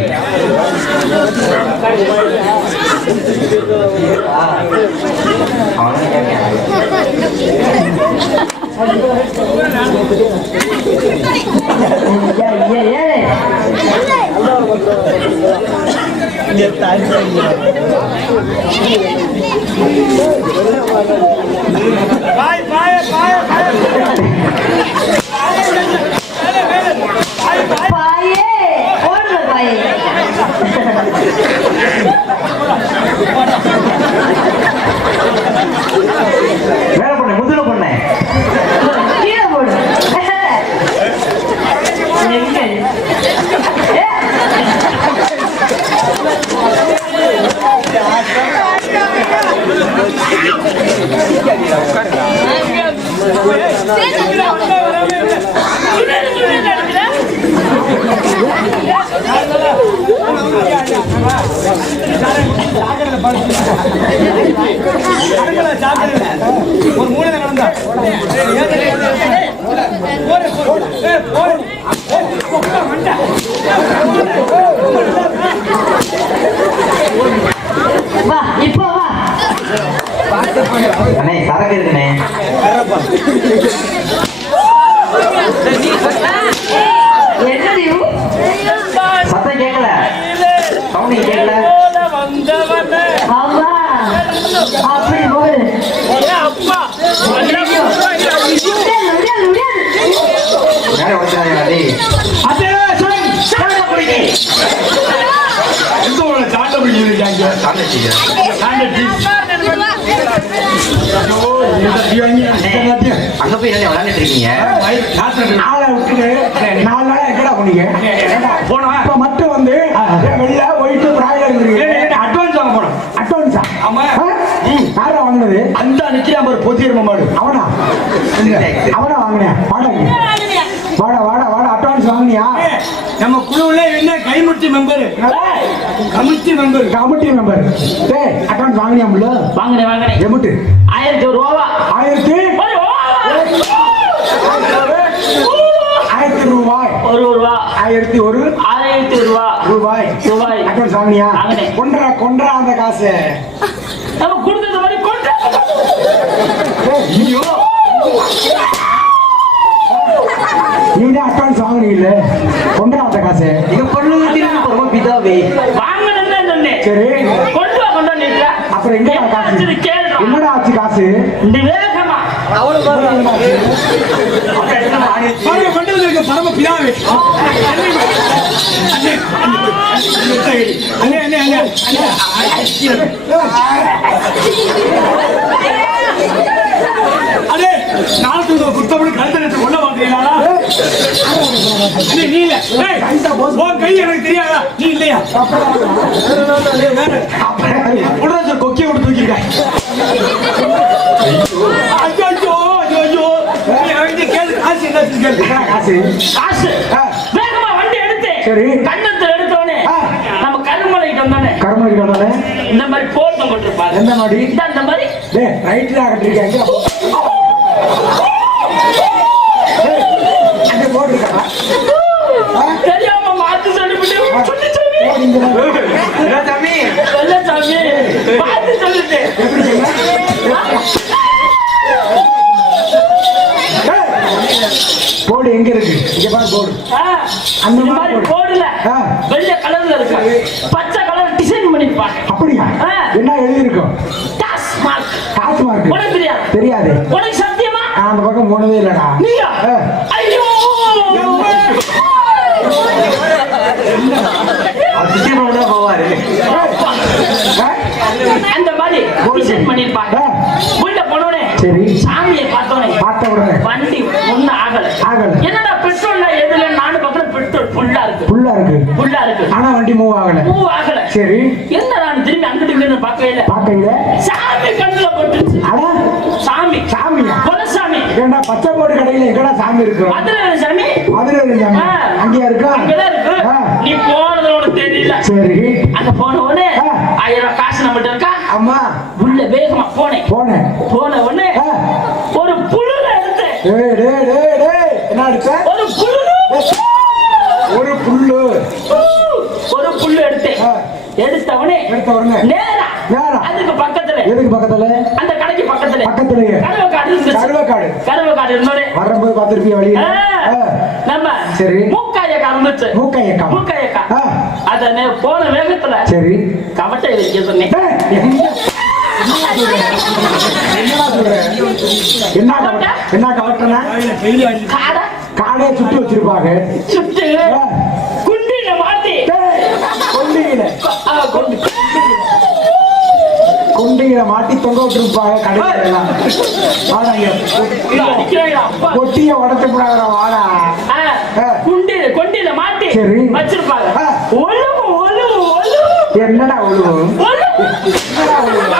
பாயே ஓடுற பாயே. வேலை பண்ண முதல்ல பண்ணேன். கீழே போடு. எங்க? ஒரு மூணு நடந்தா வா இப்போ வா. அண்ணே சரக்கு இருக்குண்ணே. என்னடி சத்தம் கேட்கல. சவுண்ட் கேட்கல. ஆமா அப்படி போடு. வேலை உடச்சாங்க. டேய் சாண்டை அங்க போய் என்ன விளையாண்டுட்டு இருக்கீங்க? ஆளை விட்டுட்டு 4 நாளா எங்கடா போனீங்க? இப்ப மட்டும் வந்து வெள்ள ஒயிட்டு பிராயில இருக்கிறீங்க. அட்வான்ஸ் வாங்க போனோம். அட்வான்ஸா? ஆமா. யாரா வாங்கினது? அந்த நிக்கிறான் ஒரு பொத்தியர் மாடு. அவனா அவனா வாங்கினேன். வாடா வாடா வாடா அட்வான்ஸ் வாங்கினியா? நம்ம குழுவுல என்ன கைமுட்டி member committee member committee member. டேய் அட்வான்ஸ் வாங்கினியாம்ல? வாங்கினேன் வாங்கினேன். எமுட்டு 1000 ரூபா. 1000 ரூபாய். 1 ரூபா. 1001 ரூபாய். அட்வான்ஸ் வாங்கினியா? வாங்கினேன். கொன்றா அந்த காசு. நம்ம கொடுத்தது மாதிரி கொண்டு. ஐயோ நீங்க அட்வான்ஸ் வாங்குனீங்கல்ல, கொண்டா அந்த காசு. இங்க பொண்ணு ரொம்ப பிதாவே வாங்கினேன்னு சொன்னேன். சரி கொண்டு வா கொண்டு வந்து அப்புறம் எங்கடா காசு? கேள்றா. என்னடா ஆச்சு காசு? இந்த வேகமா பரம பிதாவே அண்ணே அண்ணே அண்ணே அடே நாளைக்கு புத்தகம் கழுத்து கொள்ள மாட்டீங்களா? நீ இல்ல உன் கை எனக்கு தெரியாதா? நீ இல்லையா? கொக்கிய விட்டு தூக்கிக்க. ஐயோ ஐயோ காசு காசு ஆ. வேகமா வண்டி எடுத்து சரி. கண்ணத்துல எடுத்தோடனே ஆ. நம்ம கருமலைக்கு வந்தானே கருமலைக்கு வந்தானே இந்த மாதிரி போட்டம் போட்டிருப்பாரு எந்த மாதிரி இந்த மாதிரி டேய் ரைட்ல ஆகட்டிருக்காங்க அங்க போட்டுருக்கா தெரியாம மாத்து சொல்லிவிட்டு சொல்லி சொல்லி என்ன தம்பி சொல்ல சாமி மாத்து சொல்லிட்டு போர்டு எங்க இருக்கு இங்க பாரு போர்டு அந்த மாதிரி போர்டுல ஆ. வெள்ளை கலர்ல இருக்கு பச்சை கலர் டிசைன் பண்ணிருப்பாங்க அப்படியா ஆ. என்ன எழுதி இருக்கும் டாஸ் மார்க் காசு மார்க் உனக்கு தெரியாது தெரியாது உனக்கு சத்தியமா நான் அந்த பக்கம் போனதே இல்லடா நீயா ஆ. ஐயோ அவர் சித்தியமா தான் போவாரு அந்த மாதிரி டிசைன் பண்ணிருப்பாங்க ஆ. உள்ள போனோடனே சரி சாமியை பார்த்தோனே பார்த்த உடனே வண்டி ஒண்ணு ஆகல ஆகல. என்னடா பெட்ரோல்ல எதுல நானும் பக்கம் பெட்ரோல் ஃபுல்லா இருக்கு ஃபுல்லா இருக்கு ஃபுல்லா இருக்கு ஆனா வண்டி மூவ் ஆகல மூவ் ஆகல சரி என்ன நான் திரும்பி அங்கிட்டு இங்கிட்டு பார்க்கவே இல்ல பாக்கையில சாமி கண்ணுல போட்டுருச்சு அடா சாமி சாமியா பொலசாமி ஏண்டா பச்சை போர்டு கடையில எங்கடா சாமி இருக்கும் அதுல ஒரு சாமி அதுல இருக்கு சாமி ஆ. அங்கேயா இருக்கா அங்கதான் இருக்கு ஆ. நீ போனது உனக்கு தெரியல சரி அங்க போன உடனே ஆ. 1000 ரூபாய் காசு நம்மகிட்ட இருக்கா அம்மா உள்ள வேகமா போனேன் போனேன் போன உடனே ஆ. ஒரு புழுல எடுத்தேன் டேய் டேய் டேய் டேய் என்ன அடிச்ச ஒரு புழு ஒரு புல்லு ஒரு புல்லு எடுத்தேன் ஆ. எடுத்த உடனே எடுத்த உடனே நேரா நேரா. அதுக்கு பக்கத்துல எதுக்கு பக்கத்துல அந்த கடைக்கு பக்கத்துல பக்கத்துலயே கருவக்காடு இருந்துச்சு கருவக்காடு. கருவக்காடு இருந்தோடனே வரும்போது பார்த்திருப்பிய வழியில நம்ம சரி. மூக்காயக்கா இருந்துச்சு மூக்கையக்கா. மூக்காயக்கா ஆ. அத போன வேகத்துல சரி கவட்டை வைக்க சொன்னேன் டேய், என்னடா சொல்ற? என்ன கவட்ட- என்ன கவட்டனா காடை காடே சுட்டு வச்சிருப்பாங்க சுட்டு ஆ. குண்டில மாட்டி டேய், கொண்டியில கொண்டு கொண்டியில மாட்டி தொங்க விட்டுருப்பாங்க கடையில எல்லாம் வாடா இங்க. அடிக்கிறாங்க அப்பா கொட்டிய உடச்சு போடாத வாடா கொண்டில மாட்டி சரி. வச்சிருப்பாங்க ஆ. ஒழுவு ஒழுவு ஒழுவு என்னடா ஒழுவும்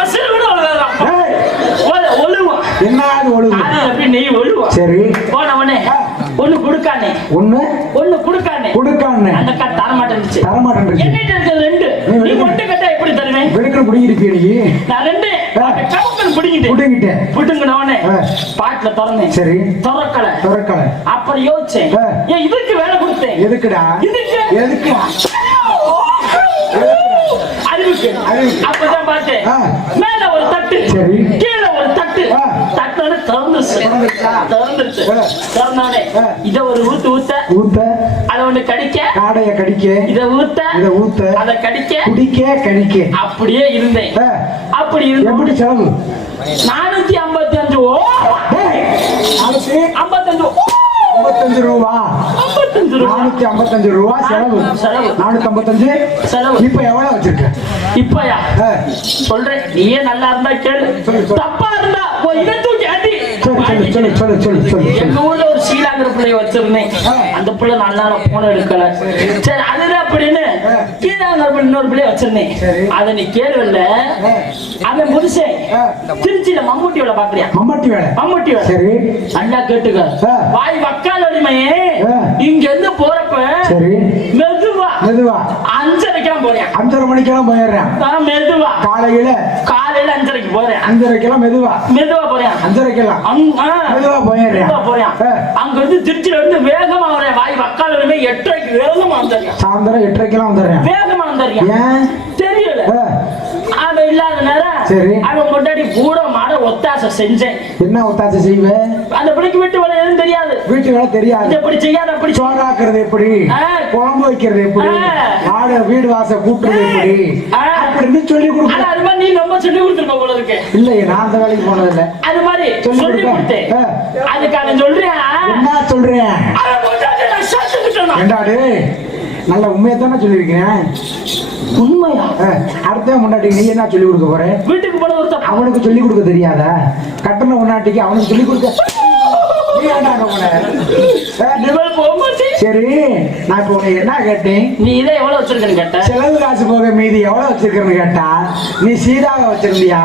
அசல் கூட ஒழுகாதான் டேய், ஒழுவும் என்ன ஒழுவும் அது எப்படி நெய் ஒழுவும் சரி போன உடனே ஆ. ஒண்ணு குடுக்கானே ஒண்ணு ஒண்ணு குடுக்கானே கொடுக்கான்னு அந்த கட்ட தர மாட்டேன்னுச்சு தரமாட்டேன் என்கிட்ட இருக்கிறது 2 நீ மட்டும் கட்டா எப்படி தருவேன் வெடுக்கிற பிடிக்கிருப்பிய நீ நான் 2 ஆ. கவுக்கன் பிடிக்கிட்டேன் புடுங்கிட்டேன் புடுங்கினவனே ஆ. பாட்டுல திறந்தேன் சரி திறக்கல துறக்கல அப்புறம் யோசிச்சேன் ஆ. ஏன் இதுக்கு வேலை கொடுத்தேன் எதுக்குடா இதுக்கு எதுக்குடா அறிவுக்கு அறிவுக்கு. அப்பதான் பார்த்தேன் ஆ. மேல ஒரு தட்டு சரி. கீழே ஒரு தட்டு ஆ. தட்டோட திறந்துச்சு திறந்துச்சா? திறந்துச்சு ஆ. திறந்தோடனே ஆ. இத ஒரு ஊத்து ஊத்த ஊத்த அதை ஒண்ணு கடிக்க காடைய கடிக்க இத ஊத்த இத ஊத்த அதை கடிக்க குடிக்க கடிக்க அப்படியே இருந்தேன் ஆ. அப்படி இருந்து எப்படி செலவு 455 ஓ டேய், நாளைக்கு 55 55 ரூபா 55 ரூபாய் 455 ரூபா செலவு செலவு. 455 செலவு. இப்ப எவ்வளவு வச்சிருக்க இப்பயா ஆ. சொல்றேன் நீயே நல்லா இருந்தா கேளு சொல்லு, சொல்லு. தப்பா இருந்தா இதை தூக்கி அடி சொல்லு சொல்லு சொல்லு சொல்லு சொல்லு சொல்லு எங்க ஊர்ல ஒரு சீலாங்கிற பிள்ளைய வச்சிருந்தேன் ஆ. அந்த பிள்ளை நல்லா போன எடுக்கல சரி அதுதான் அப்படின்னு ஆ. கீழாங்கிற இன்னொரு பிள்ளைய வச்சிருந்தேன் சரி. அதை நீ கேள்வில்ல ஆ. அவன் புருஷன் ஆ. திருச்சியில மம்முட்டியோட பாக்குறியா மம்மாட்டி வேலை மம்முட்டியோட சரி நல்லா கேட்டுக்க ஆ. வாய் வக்கால் வலிமையே ஆ. இங்க இருந்து போறப்ப சரி மெதுவா மெதுவா 5:30 போறேன் 5:30 மணிக்கெல்லாம் போயிடுறேன் நான் மெதுவா காலையில காலையில 5:30 போறேன் 5:30 மெதுவா மெதுவா போறேன் 5:30 மெதுவா போயிடுறேன் மெதுவா போறேன் அங்க இருந்து திருச்சியில இருந்து வேகமா வரேன் வாய் வக்கால் வலிமை 8:30 வேகமா வந்துடுறேன் சாயந்தரம் 8:30 வந்துடுறேன் வேகமா வந்துடுறேன் ஏன் தெரியல ஆ. அவன் இல்லாத நேரம் சரி. அவன் முன்னாடி கூட மாட ஒத்தாசை செஞ்சேன் என்ன ஒத்தாசை செய்வேன் அந்த பிள்ளைக்கு வீட்டு வேலை எதுவும் தெரியாது வீட்டு வேலை தெரியாது இது எப்படி செய்யாத அப்படி சோறாக்குறது எப்படி ஆ. குழம்பு வைக்கிறது எப்படி ஆ. மாடு வீடு வாசல் கூட்டுறது எப்படி ஆ. அப்படின்னு சொல்லி ஆனா கொடுக்க அது மாதிரி நீ ரொம்ப சொல்லி கொடுத்துருக்க போல இருக்கு இல்லையே நான் அந்த வேலைக்கு போனதில்லை அது மாதிரி சொல்லி சொல்லி கொடுத்தேன். கொடுத்தேன் அதுக்கான சொல்றேன் என்ன சொல்றேன் அவன் முன்னாடி நான் சாத்துக்கிட்டேனா? ஏண்டாடு நல்ல உண்மையை தானே சொல்லியிருக்கேன் உண்மையா அடுத்த முன்னாடி நீ என்ன சொல்லி கொடுக்க போற வீட்டுக்கு போன ஒரு தப்பு அவனுக்கு சொல்லி கொடுக்க தெரியாதா கட்டண முன்னாட்டிக்கு அவனுக்கு சொல்லி கொடுக்க நீ ஏன்டா அங்க போன? நிமல் போக மாட்டேன் சரி நான் இப்போ உன்னை என்ன கேட்டேன் நீ இதை எவ்வளவு வச்சிருக்கேன்னு கேட்ட செலவு காசு போக மீதி எவ்வளவு வச்சிருக்கேன்னு கேட்டா நீ சீதாவை வச்சிருந்தியா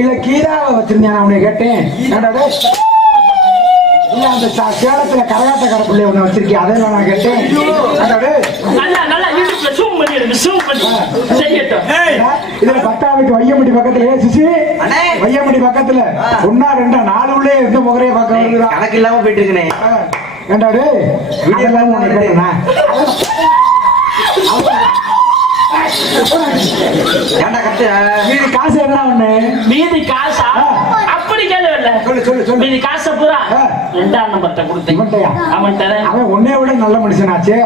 இல்ல கீதாவை வச்சிருந்தியா நான் உன்னை கேட்டேன் ஏன்டா டேய்? இல்ல அந்த சேலத்துல கரகாட்டக்கார பிள்ளை ஒண்ணு வச்சிருக்கேன் அதை நான் கேட்டேன். அதாவது, நல்லா யூடியூப்ல ஜூம் பண்ணி எடுங்க, ஜூம் பண்ணி செய்யட்டும். இதுல பட்டாவுக்கு வையம்பட்டி பக்கத்துல சிசி அண்ணே. வையம்பட்டி பக்கத்துல ஒன்னா ரெண்டா 4 உள்ளே எந்த முகரைய பார்க்க வருதுடா. கணக்கு இல்லாம போயிட்டு இருக்குனே. ஏண்டா டேய் இதெல்லாம் உனக்கு கேட்டேனா? ஏன்டா கத்து? மீதி காசு என்ன ஒண்ணு? மீதி காசா? அப்படி கேள்வி சொல்லு. மீதி காசை பூரா 2ஆம் நம்பர்ட்ட கொடுத்தேன். இவன்ட்டயா? அவன்கிட்ட அவன் உன்னை விட நல்ல மனுஷனாச்சே.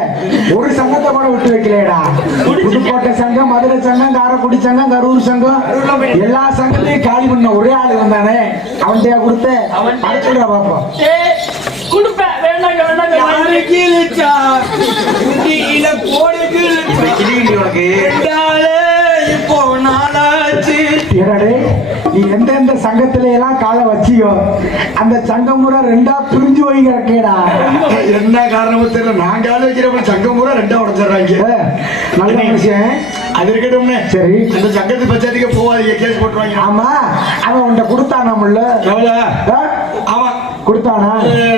ஒரு சங்கத்தை கூட விட்டு வைக்கலையடா. புதுக்கோட்டை சங்கம், மதுரை சங்கம், காரைக்குடி சங்கம், கரூர் சங்கம், எல்லா சங்கத்தையும் காலி பண்ண ஒரே ஆளு வந்தானே. அவன்கிட்டயா கொடுத்த? அவன் அடிச்சுடா பாப்போம். கொடுப்பேன். வேண்டாங்க யாருக்கு இழுச்சா? குண்டியில கோடுக்கு இழுச்சா? கிளிகிண்டி உனக்கு. ரெண்டாளே இப்போ நாளாச்சு. ஏடாடே, நீ எந்தெந்த சங்கத்தில எல்லாம் காலை வச்சியோ அந்த சங்கம் முறை 2ஆ பிரிஞ்சு போய் கிடக்கேடா. என்ன காரணமும் தெரியல. நான் கால வைக்கிறப்ப சங்கம் பூரா 2ஆ உடச்சிடுறாங்க. நல்ல மனுஷன். அது இருக்கட்டும்னே. சரி. அந்த சங்கத்து பஞ்சாயத்துக்கு போவாதீங்க, கேஸ் போட்டுருவாங்க. ஆமா, அவன் உன்ட்ட கொடுத்தானாமுல்ல? எவ்வளவு? ஆமா கொடுத்தானா?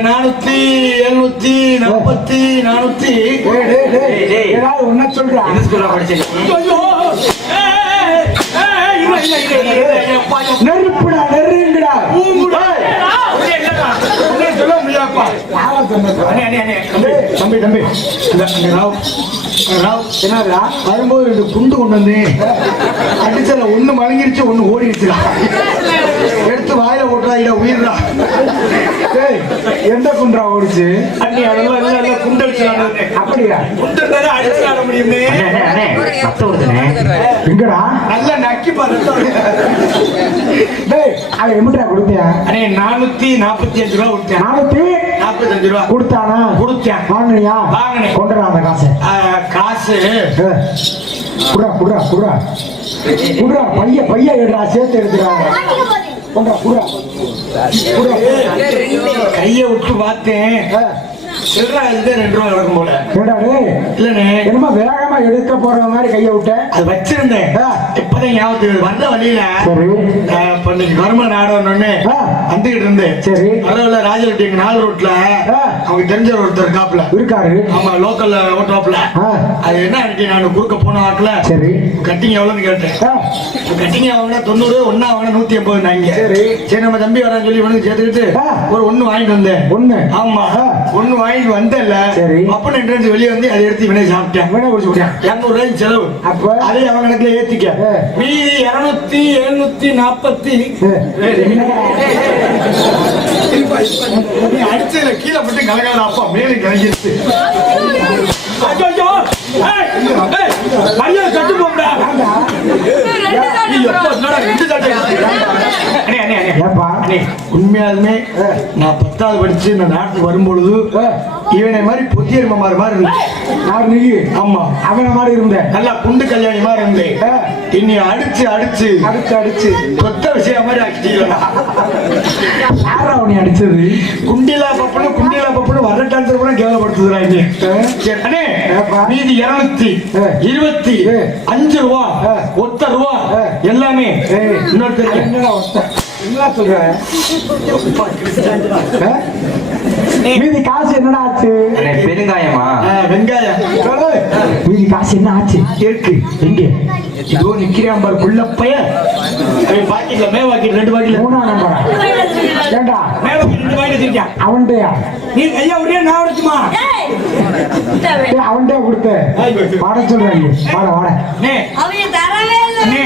400, 700, 40, 400. ஏதாவது ஒன்ன சொல்றா. எந்த ஸ்கூல்ல படிச்சீங்க? ஐயோ! இல்ல. நெருப்புடா, நெருங்குடா. சொல்ல முடியாப்பா. தம்பி தம்பி இந்த ராவ் என்னடா வரும்போது 2 குண்டு கொண்டு வந்து அடிச்சல ஒண்ணு மலங்கிருச்சு, ஒண்ணு ஓடிடுச்சுடா. எடுத்து வாயில போட்டுறாங்க, உயிர்டா. ஏய், எந்த குன்றா ஓடிச்சு? அண்ணி அதெல்லாம் எல்லாம் குண்டு அடிச்சுடாங்க. அப்படியா? குண்டு அடிச்சு ஆட முடியுமே. ரத்தம் வருதுனே. எங்கடா? நல்லா நக்கி பாரு. டேய், அவன் எம்பிட்டா கொடுத்தியா? அண்ணே 445 ரூபா கொடுத்தேன். 445 ரூபா கொடுத்தானா? கொடுத்தேன். வாங்கினியா? வாங்கினேன். கொண்டுடா அந்த காசை. காசு குடுறா பைய எடுறா, சேர்த்து எடுத்துறாங்க. குடுறா கைய விட்டு பார்த்தேன். சில்லற இது 2 ரூபா கிடக்கும் போல. ஏடா டேய், இல்லனே என்னமா வேகமா எடுக்க போற மாதிரி கைய விட்ட? அது வச்சிருந்தேன். இப்பதான் ஞாபகத்துக்கு வந்த வழியில சரி. இன்னைக்கு கரும நாடகம்னு வந்துகிட்டு இருந்தேன். சரி. வரவில்ல ராஜரெட்டி எங்க 4 ரோட்ல அவங்க தெரிஞ்சவர் ஒருத்தர் இருக்காப்ல. இருக்காரு. ஆமா, லோக்கல்ல ஓட்டுவாப்ல. அது என்ன அன்னைக்கு நான் குறுக்க போன வாக்குல சரி கட்டிங் எவ்வளவுன்னு கேட்டேன். கட்டிங் வாங்கினா 90, ஒன்னா வாங்கினா 180 நாங்க. சரி நம்ம தம்பி வரான்னு சொல்லி இவனுக்கு சேர்த்துக்கிட்டு ஒரு 1 வாங்கிட்டு வந்தேன். 1? ஆமா, 1 வாங்கிட்டு வந்தேன்ல. சரி. அப்ப என்ட்ரன்ஸ் வெளியே வந்து அதை எடுத்து இவனே சாப்பிட்டேன். வேணா குடிச்சு விட்டேன். 200 ரூபாய் செலவு. அப்ப அதே அவன் கணக்குல ஏத்திக்க. மீதி 200, 740. அடிச்சதுல கீழே போட்டு கலகால அப்பா மேலே கிளங்கிருச்சு. ஐயோ! ஐயோ, கட்டு போடா. ஏப்பா உண்மையாலுமே நான் 10வது படிச்சு இந்த நாட்டுக்கு வரும்பொழுது இவனை மாதிரி பொத்தியர் மாமார் மாதிரி இருந்தேன். யார் நீ? ஆமா, அவன மாதிரி இருந்தேன். நல்லா குண்டு கல்யாணி மாதிரி இருந்தேன். இன்னி அடிச்சு கொத்த விஷயம் மாதிரி ஆக்கிட்டீங்களா? யாரா உன்னை அடிச்சது? குண்டிலா பப்புன்னு வர டான்சர் கூட கேவலப்படுத்துறாங்க. அண்ணே, மீதி 225 ரூபா, ஒத்த ரூபா எல்லாமே இன்னொருத்தர். என்னடா சொல்ற? மீதி காசு என்னடா ஆச்சு? பெருங்காயமா? வெங்காயம். மீதி காசு என்ன ஆச்சு? இருக்கு. எங்க? இதோ நிக்கிறான் பாரு குள்ளப்பைய. பாக்கெட்ல மேவாக்கெட் 2 பாக்கெட்ல 3ஆம் நம்பரா? ஏண்டா மேவாக்கெட் 2 வாங்கிட்டு வச்சிருக்கேன். அவன்கிட்டயா? நீ கையா உடனே நான் உடைச்சுமா? அவன்கிட்ட கொடுத்து வாட சொல்றாங்க. வாட நே அவங்க தரவே நே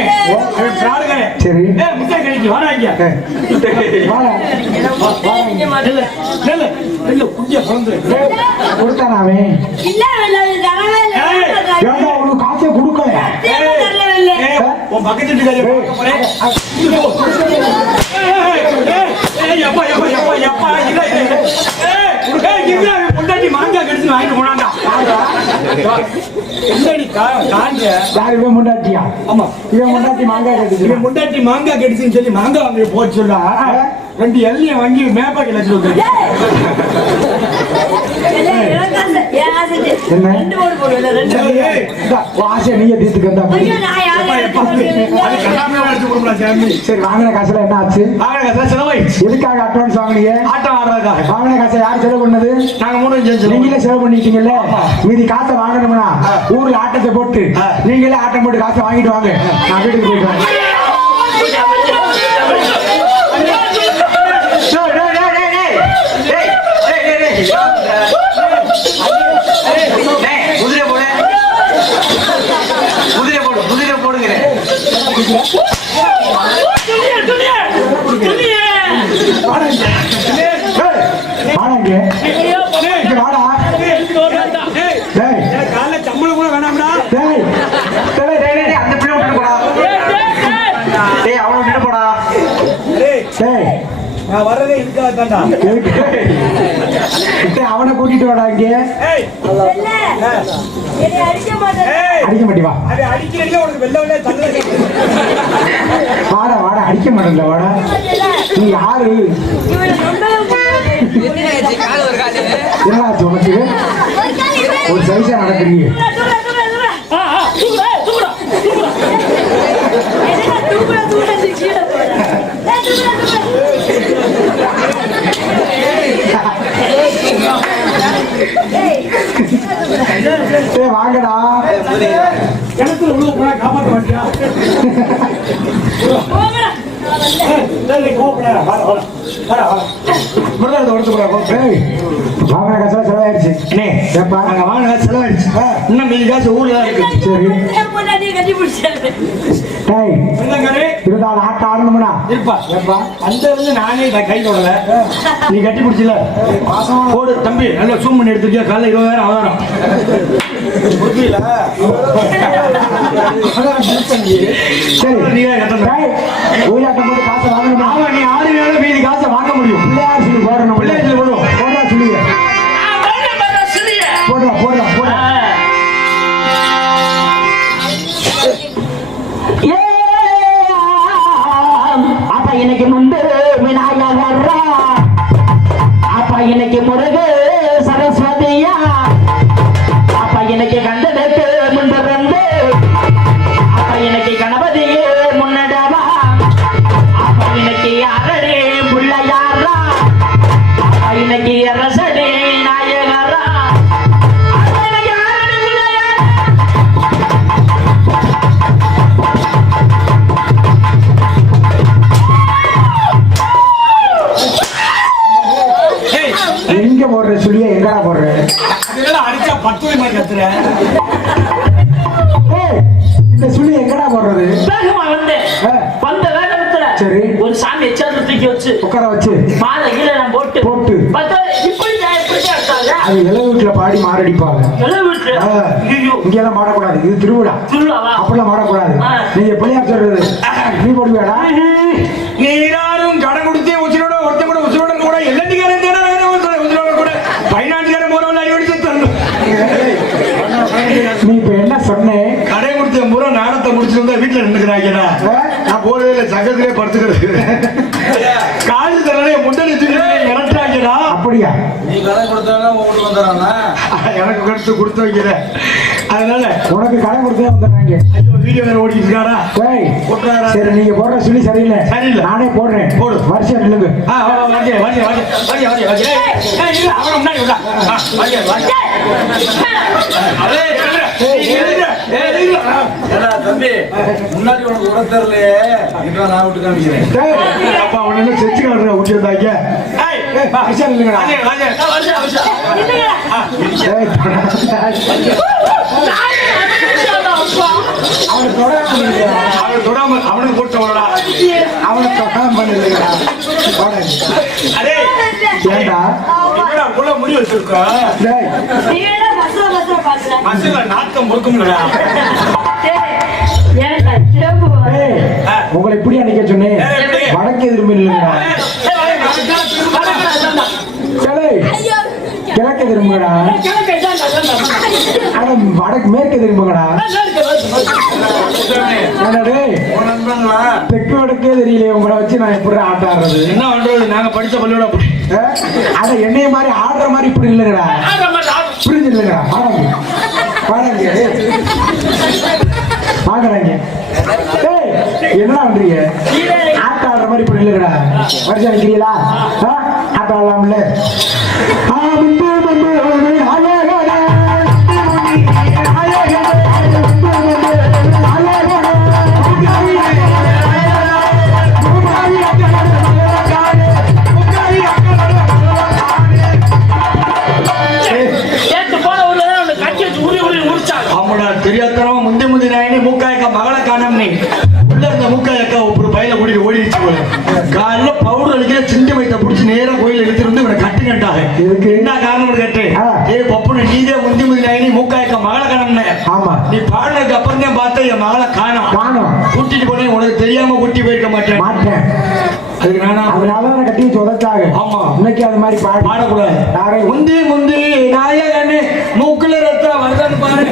அவன் பிராடுகரே. சரி. முட்டை கழிச்சு வாடாங்க. இல்ல குஞ்ச பிறந்து கொடுத்தானா அவன்? இல்ல தரவே ஏண்டா உனக்கு காசை கொடுக்கல? உன் பக்கத்து வீட்டுக்காரர் பொண்டாட்டி மாங்காய் கடிச்சு வாங்கிட்டு போனாண்டா. யார் இவன் முண்டாட்டியா? ஆமா, இவன் முண்டாட்டி மாங்காய் கட்டிச்சு. இவன் பொண்டாட்டி மாங்காய் கடிச்சுன்னு சொல்லி மாங்காய் வாங்கி போச்சு சொல்ல 2 எல்லையும் வாங்கி மேப்பாக்கி வச்சு என்ன 2 ஓடு போடுவேன் 2 இந்தா, உன் ஆசையை நீயே தீர்த்துக்க இந்தா. ஐயோ நான் யாரை எடுத்து அது கல்லாமே அடிச்சு கொடுக்கலாம் சாமி. சரி வாங்கின காசுல என்ன ஆச்சு? வாங்க சார் செலவாயிடுச்சு. எதுக்காக அட்வான்ஸ் வாங்குனீங்க? ஆட்டம் ஆடுறதுக்காக வாங்கின காசை யார் செலவு பண்ணது? நாங்க 3 செஞ்சோம். நீங்களே செலவு பண்ணிட்டீங்கல்ல. மீதி காசை வாங்கணும்னா ஊர்ல ஆட்டத்தை போட்டு நீங்களே ஆட்டம் போட்டு காசை வாங்கிட்டு வாங்க. நான் வீட்டுக்கு போயிட்டு வரேன். குதிரை போடுங்கிறேன். வாடா இங்க. இங்க வாடா. டேய், காலைல சம்பளம் கூட வேணாம்டா. டேய், டேய், டேய், டேய், அந்த பிள்ளை விட்டு போடா. டேய் அவனை விட்டு போடா. டேய், டேய், நான் வர்றதே இதுக்காக தான்டா. எதுக்கு? டேய், அவனை கூட்டிட்டு வாடா இங்க. ஏய், இல்ல என்னை அடிக்க மாட்டேன் ஏய், அடிக்க மாட்டி வா. அது அடிக்கிறீங்க உனக்கு வெள்ள வெள்ள தள்ள. வாடா வாடா, அடிக்க மாட்டேன்ல வாடா. நீ யாரு? இவனை ரொம்ப என்னாச்சு உனக்கு? ஒரு சைஸா நடக்கிறீங்க. டேய் வாங்கடா. கிணத்துல உள்ள போனா காப்பாற்ற மாட்டியா? கோபப்படாத, வர வர வர வர. முருகன் உடச்சு போறா. டேய், வாங்கின காசுல செலவாயிடுச்சு. அண்ணே, ஏப்பா? நாங்க வாங்கின காசு செலவாயிடுச்சு. இன்னும் மீதி காசு ஊர்ல தான் இருக்கு. சரி. கட்டி பிடிச்சாரு டேய், என்னங்காரு? இருந்தாலும் ஆட்டம் ஆடணும்னா இருப்பா. ஏப்பா? அந்த இருந்து நானே கை தொடல. நீ கட்டி பிடிச்சல போடு தம்பி. நல்லா சூம் பண்ணி எடுத்துக்கியா. காலைல 20,000 ஆதாரம். புரியல. சரி. நீங்க கட்டணும். டேய், ஊராட்டம் போட்டு காசை வாங்கணுமா? ஆமா, நீ ஆடுனாலும் மீதி காசை வாங்க முடியும். பிள்ளையார் சொல்லி போடணும். பிள்ளையார் சொல்லி போடுவோம். போடுறா சொல்லுங்க. போடுறா போடுறா போடுறா. அப்ப இன்னைக்கு முந்து விநாயகர் வர்றா. அப்ப இன்னைக்கு முருகு சரஸ்வதியா. அப்ப இன்னைக்கு கண்டனுக்கு முன்பு வந்து. அப்ப இன்னைக்கு கணபதியே முன்னடவா. அப்ப இன்னைக்கு அரடி முள்ளையாரா. அப்ப இன்னைக்கு அரசடி நாயகரா. அப்ப இன்னைக்கு அரடி முள்ளையாரா. எங்க போடுற சொல்லியா? எங்கடா போடுற? அதெல்லாம் அடிச்சா 10 மாதிரி கத்துற. ஏய், இந்த சுழி எங்கடா போடுறது? வேகமா வந்து ஆ. வந்த வேகத்துல சரி. ஒரு சாமி எச்சாந்து தூக்கி வச்சு உட்கார வச்சு மாலை கீழே நான் போட்டு போட்டு. பார்த்தா இப்படி எடுத்தாங்க. அது இளவு வீட்டுல பாடி மாரடிப்பாங்க. எல்லாம் வீட்டுல ஆ. ஐயோ இங்க எல்லாம் பாடக்கூடாது. இது திருவிழா. திருவிழாவா? அப்படிலாம் பாடக்கூடாது. ஆ. நீங்க பிள்ளையார் சொல்றது நீ போடுவியாடா? நீராரும் கடன் கொடுத்தே உச்சிரோட ஒருத்த கூட உச்சிரோட கூட எல்லாத்துக்காரன் உச்சிரோட கூட பைனாட்டுக்காரன் போறவங்க அடிவடிச்சு தரணும். நீ இப்ப என்ன சொன்ன? கடை கொடுத்த முறை நாடத்தை முடிச்சுட்டு வந்தா வீட்டுல நின்னுக்கிறாங்கடா. நான் போறதே இல்லை, சங்கத்திலே படுத்துக்கிறது. காலு தரனே முட்டை இறட்டாங்கடா. அப்படியா? நீ கடை கொடுத்தா ஓட்டு வந்துடுறாங்க. எனக்கு கடுத்து கொடுத்து வைக்கிற. அதனால உனக்கு கடை கொடுத்தே வந்துடுறாங்க. வீடியோ வேற ஓடிட்டு இருக்காரா? ஏய், போட்டுறாரா? சரி நீங்க போடுற சொல்லி சரியில்லை. சரியில்லை. நானே போடுறேன். போடு. வருஷம் நில்லுங்க. அவனை முன்னாடி விடா. வாங்க வாங்க. தம்பி முன்னாடி உனக்கு உட தெரியலையே. நான் விட்டு காமிக்கிறேன். டேய், அப்பா அவனை எல்லாம் செச்சு காட்டுற ஊட்டி வந்தாங்க. வருஷம் நில்லுங்கடா. ஏய், அவனை தொடாம நில்லுங்க. அவனை தொடாம அவனுக்கு போட்டவளா? அவனை தொடாம நில்லுங்கடா. போடா. அதே ஏண்டா? என்னடா உள்ள முடி வச்சிருக்கா? டேய், நீ என்ன பஸ்ல பாக்குற மசில நாத்தம் பொறுக்கும்லடா. எனக்கு சிறப்பு ஏய், உங்களை இப்படியா நிக்க சொன்னேன்? வடக்கு எதிர்ப்பு நில்லுங்கடா. சரி, கிழக்கு திரும்புங்கடா. ஆனா வடக்கு மேற்கு திரும்புங்கடா. என்னடே, உன் நண்பங்களா? தெற்கு வடக்கே தெரியலையே உங்களை வச்சு நான் எப்படி ஆட்ட ஆடுறது? என்ன பண்றது? நாங்க படிச்ச பள்ளியோட அட என்னைய மாதிரி ஆடுற மாதிரி இப்படி இல்லைங்கடா. புரிஞ்சு இல்லைங்க பாருங்க பாக்குறாங்க என்ன பண்றீங்க ஆட்ட ஆடுற மாதிரி இப்படி இல்லைங்கடா வரிசை நிக்கிறீங்களா ஆட்ட ஆடலாம்ல தெரியாதனமா முந்தி நாயனே மூக்காயக்கா மகளை காணம் நீ உள்ள இருந்த மூக்காயக்கா ஒரு பயில கூட்டிட்டு ஓடிடுச்சு போல காலைல பவுடர் அடிக்கிற சிந்தி வைத்த பிடிச்சி நேரா கோயில் எடுத்துட்டு வந்து இவனை கட்டி கட்டாங்க இதுக்கு என்ன காரணம் கேட்டேன் ஏ பப்புனு நீதே முந்தி நாயனி மூக்காயக்கா மகளை காணம்னே ஆமா நீ பாடினதுக்கு அப்புறம் தான் பார்த்தா என் மகளை காணும் கூட்டிட்டு போனேன் உனக்கு தெரியாம கூட்டி போயிருக்க மாட்டேன் அதுக்கு அதனால கட்டி வச்சு உதச்சாங்க ஆமா இன்னைக்கு அது மாதிரி பாடக்கூடாது முந்தி நாயகனே மூக்குல ரத்தம் வருதான்னு பாரு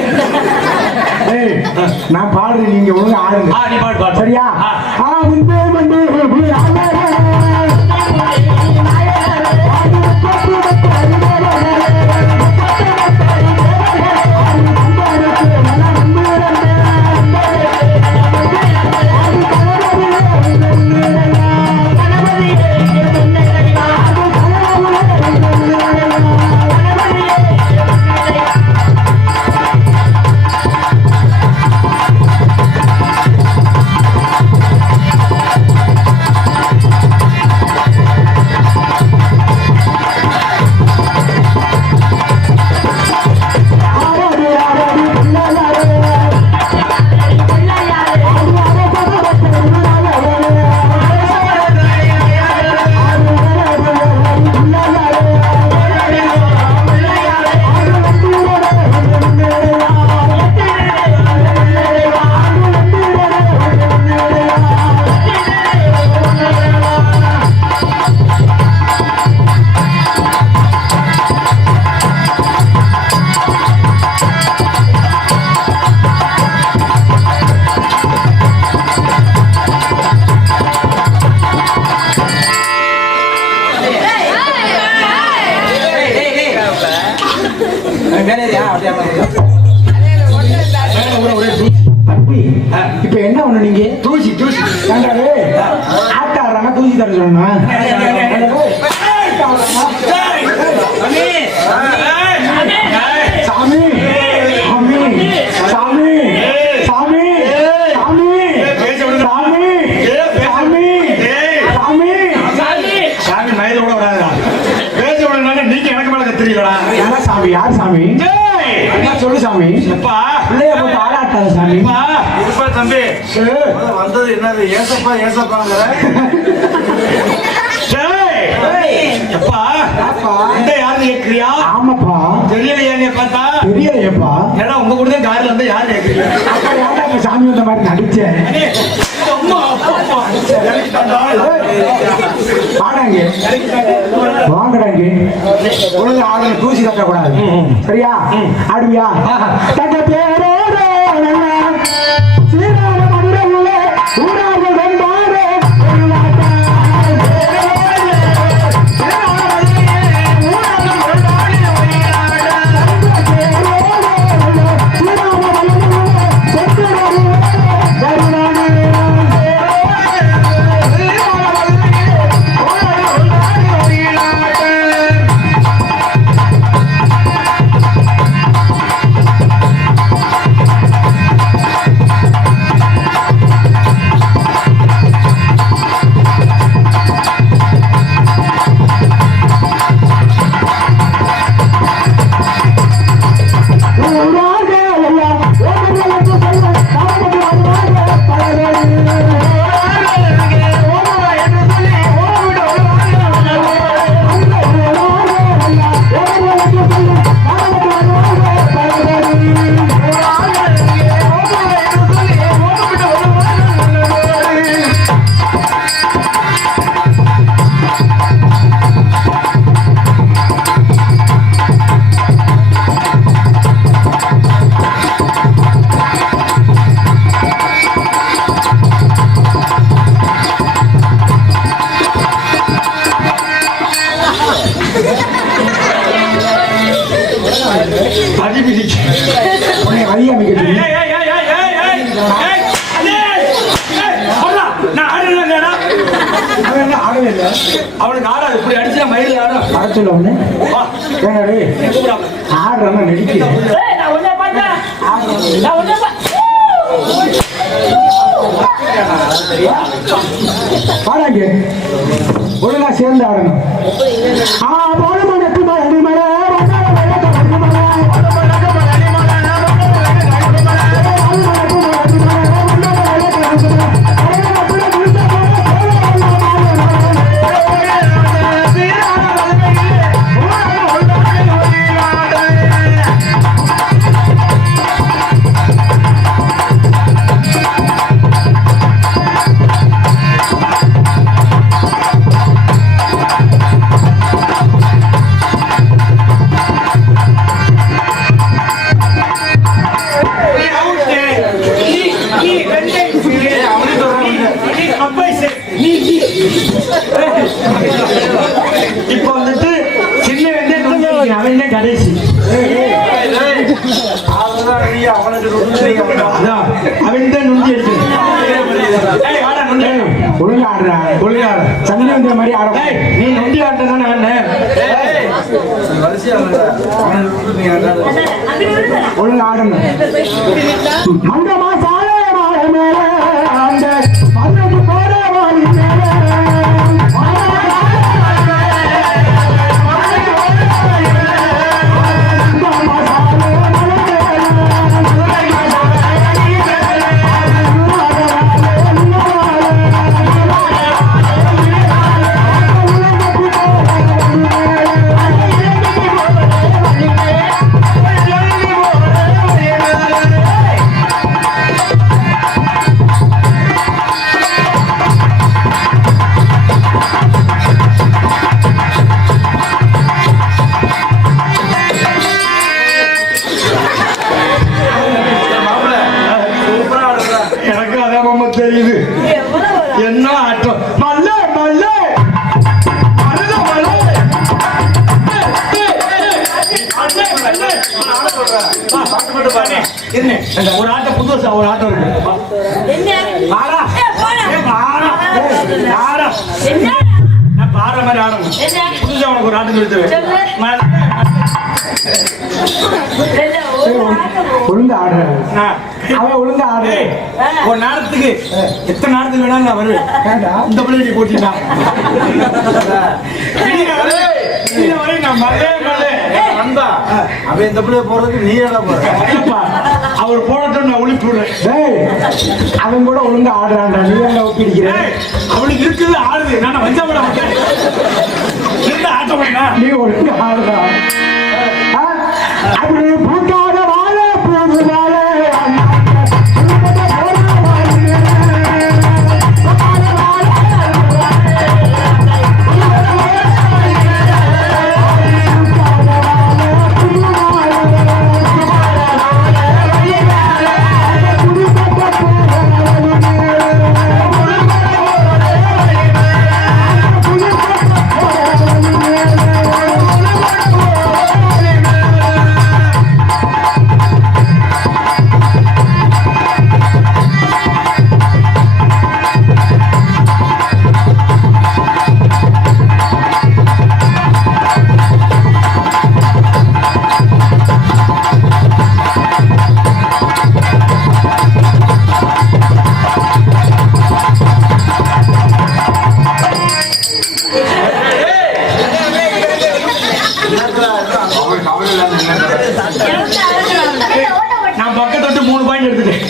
நான் பாடுறேன் நீங்க ஒழுங்கு ஆடுங்க நீ பாடு சரியா முன்பே இப்ப என்ன ஒண்ணு நீங்க தூசி ஆட்ட ஆடுறாங்க தூசி தர சொல்லணுமா சாமி சாமி சாமி சாமி சாமி சாமி சாமி சாமி மயில கூட வராதா பேச விடனால நீங்க எனக்கு மேல கத்துறீங்களா என்ன சாமி யார் சாமி சொல்லு சாமி அப்பா பிள்ளைய போட்டு ஆடாட்டாத சாமி இருப்பா தம்பி வந்தது என்னது ஏசப்பாங்கிற இந்த யாரு கேக்குறியா ஆமாப்பா தெரியலையா நீ பார்த்தா தெரியலையப்பா ஏன்னா உங்க கூட தான் கார்ல வந்து யாரு கேக்குறீங்க சாமி வந்த மாதிரி நடிச்சேன் வாங்கடாங்க ஒழுங்கு ஆடல தூசி கட்டக்கூடாது சரியா ஆடுவியா தங்க பேரோட சீரான மதுரையில ஊரார்கள் வென்றாரே அடிபிடிச்சு உன்னை வழி அமைக்க சொல்லி. நான் ஆடுறேன். அவன் என்ன ஆடவே இல்லை. அவனுக்கு ஆடாது இப்படி அடிச்சா மயில ஆடும். வர சொல்ல ஒண்ணு ஏன்னாடி ஆடுறாங்க நடிக்கிறேன். ஏய், நான் உன்னை பார்த்தேன். நான் உன்னை பாடாங்க ஒழுங்கா சேர்ந்து ஆடணும். போன மனத்து மழை மழை இப்ப வந்துட்டு சின்ன வெந்தயம் அவன் தான் கடைசி. அவன் தான் நுண்டி எடுத்து ஒழுங்கா ஆடுறா. ஒழுங்கா சந்திர வந்த மாதிரி ஆட. நீ நொண்டி ஆட்ட தானே வேணேன். ஒழுங்கா ஆடணும். மண்டமா சாலை மாலை மேல அந்த மதுரைக்கு போற வாழி மேல எனக்கு அதான் மாமா தெரியுது. என்ன ஆட்டம் மல்ல மல்ல மல்ல மல்ல. ஒரு ஆட்டம் புதுசா ஒரு ஆட்டம் இருக்கு. பாரா. பாரா. நான் பாடுற மாதிரி ஆடணும். புதுசா உனக்கு ஒரு ஆட்டம் கொடுத்துருவேன். ஒழுங்கா ஆடுற. அவன் ஒழுங்கா ஆடு. ஒரு நேரத்துக்கு எத்தனை நேரத்துக்கு வேணாலும் நான் வருவேன். இந்த பிள்ளை நீ போட்டீங்கன்னா நான் மறவே மாட்டேன். நண்பா அவன் இந்த பிள்ளை போறதுக்கு நீ என்ன போற? அவர் போடட்டும் நான் ஒளிப்பு விடுறேன். டேய், அவன் கூட ஒழுங்கா ஆடுறான்டா. நீ என்ன ஒப்பிடிக்கிறேன்? அவனுக்கு இருக்குது ஆடுது. நான் வஞ்சப்பட மாட்டேன். இந்த ஆட்டம் பண்ணா நீ ஒழுங்கா ஆடுறா. அப்படி பூக்காத வாழ பூது வாழ நான் பக்கத்தொட்டு 3 பாயிண்ட் எடுத்துட்டேன்.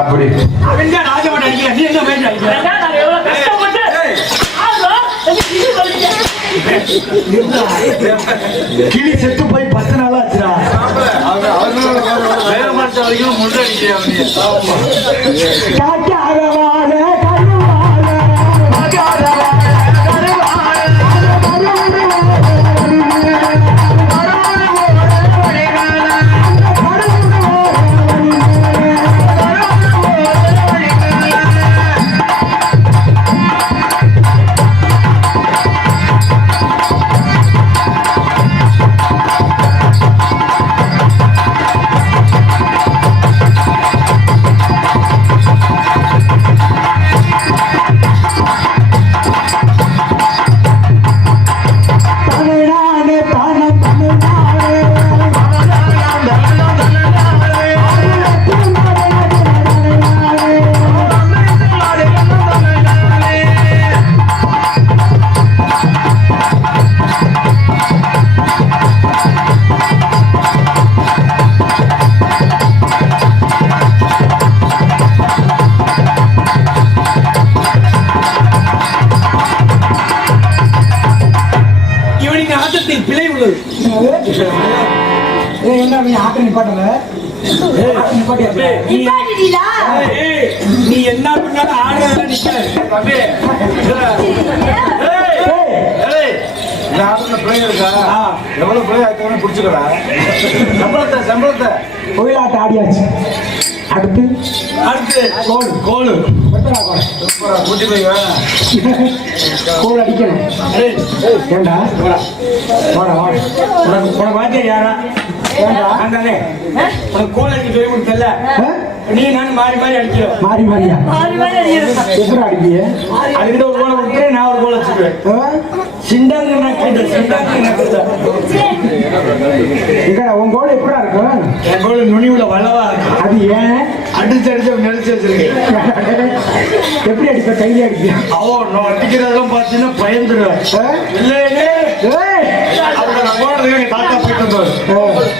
அப்படி அவன் தான் ராஜமாட்ட அடிக்கிறேன். நீ என்ன பேச அடிக்கிற? நான் எவ்வளவு கஷ்டப்பட்டு ஆடுறோம். எனக்கு இது வலிக்குது. கிளி செத்து போய் 10 நாள் ஆச்சுடா. வேற மாற்ற வரைக்கும் முன்னாடி காக்காத வாழ கருவாழ காக்காத வாழ கூப்பிடுது. என்ன நீ ஆக்க நிப்பாட்டல நிப்பாட்டிட்டீங்களா? ஏய், நீ என்ன பண்ணாலும் ஆடுறதா நிக்காது. எவ்வளவு பிள்ளை ஆயிரத்தி பிடிச்சுக்கடா சம்பளத்தை கோயிலாட்ட ஆடியாச்சு அடுத்து அடுத்து கோலு கூட்டி போய் கோல் அடிக்கணும் ஏண்டா உனக்கு வாத்தியா யாரா தானே உனக்கு கோல் அடிக்க சொல்லி கொடுத்தல நீ நான் மாறி மாறி அடிக்கிறோம். மாறி மாறியா மாறி மாறி அடிக்கிறோம். எப்படி அடிப்பிய அதுக்கிட்ட ஒரு கோலை கொடுத்துறேன், நான் ஒரு கோலை வச்சுக்குவேன். சிண்டாங்க எங்கடா உன் கோல் எப்படா இருக்கும் என் கோல் நுனிவுல வளவா இருக்கு. அது ஏன் அடிச்சு நடிச்சு வச்சிருக்கேன். எப்படி அடிப்ப கையில அடிப்பியா நான் அடிக்கிறதெல்லாம் பார்த்தீங்கன்னா பயந்துருவேன். இல்லையே அவங்க நான் போனதுக்கு எங்க தாத்தா போயிட்டு வந்தாரு.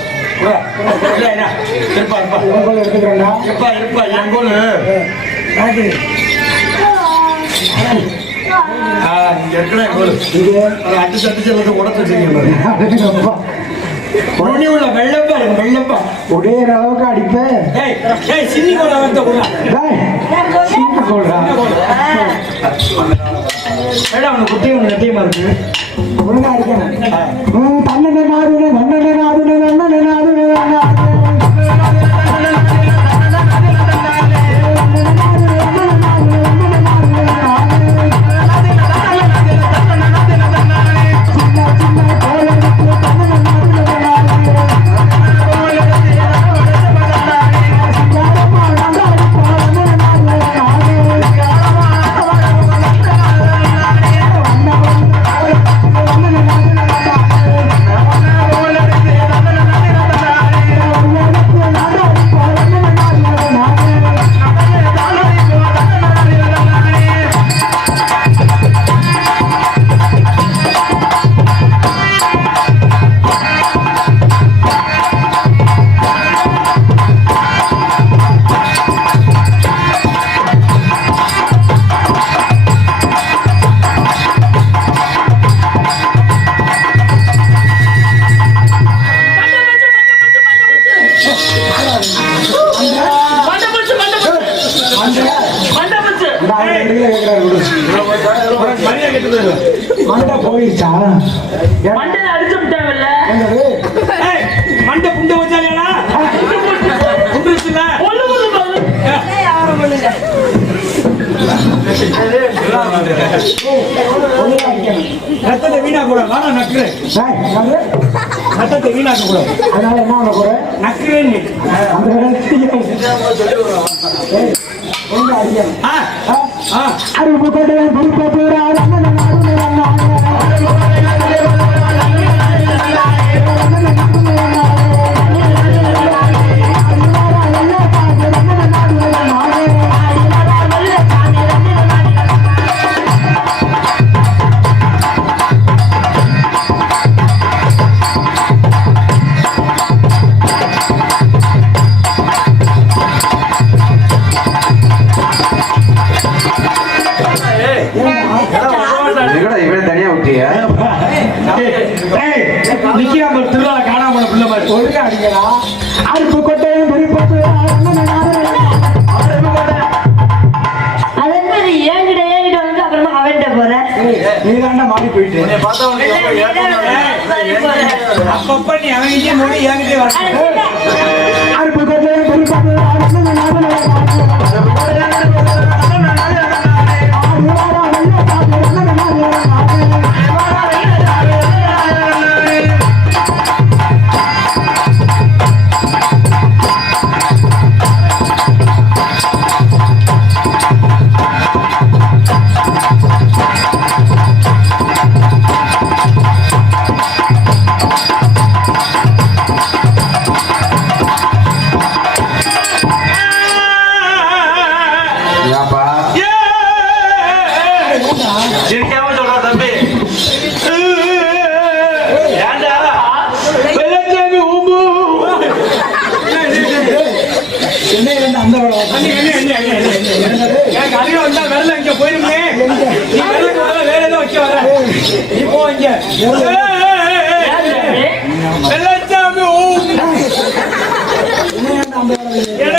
இருப்பா உன் கோல் எடுத்துக்கிறேன்டா இருப்பா என் கோல் இங்க இருக்கிற கோல் அடிச்சு அடிச்சு உடச்சு வச்சிருக்கேன். நுனி உள்ள வெள்ளப்பா வெள்ளப்பா உடையிற அளவுக்கு அடிப்ப சின்னி கோல வந்து சொல்றா அவனுக்கு குட்டியும் உனக்கு நெட்டியமா இருக்கு. ஒழுங்கா அடிக்கணும் தன்னன நாடுன நன்னன நாடுன நன்னன நாடுன மண்டை போயிடுச்சா மண்டை அடிச்சு விட்டாங்கல்ல மண்டை புண்டை வச்சாலேடா புண்டுச்சுல ரத்தத்தை வீணா கூட வாடா நக்குறேன். ரத்தத்தை வீணாக்க கூட அதனால என்ன பண்ண போற நக்குறேன். அந்த ஒழுங்கா அடிக்கணும் அருப்பு கொண்டு பொறுப்ப போறாரு இவன் தனியா விட்டியா நிக்காம திருவிழா காணாம பிள்ளை மாதிரி ஒழுங்கா அடிக்கிறா அருப்பு கொட்டையும் பொறுப்பு அதற்கு அது ஏங்கிட்ட வந்து அப்புறமா அவன்கிட்ட போறேன். நீதாண்டா மாறி போயிட்டு அப்பப்ப நீ அவங்கிட்டே மொழி என்கிட்டே வர அருப்பு கொட்டையும் பொறுப்பு சிரிக்காம சொல்றா தம்பி அந்த எனக்கு அதிகம் வந்தா வெள்ள இங்க போயிருமே நீ வெள்ள வேற ஏதோ வைக்க வர நீ போ இங்க அந்த வேலை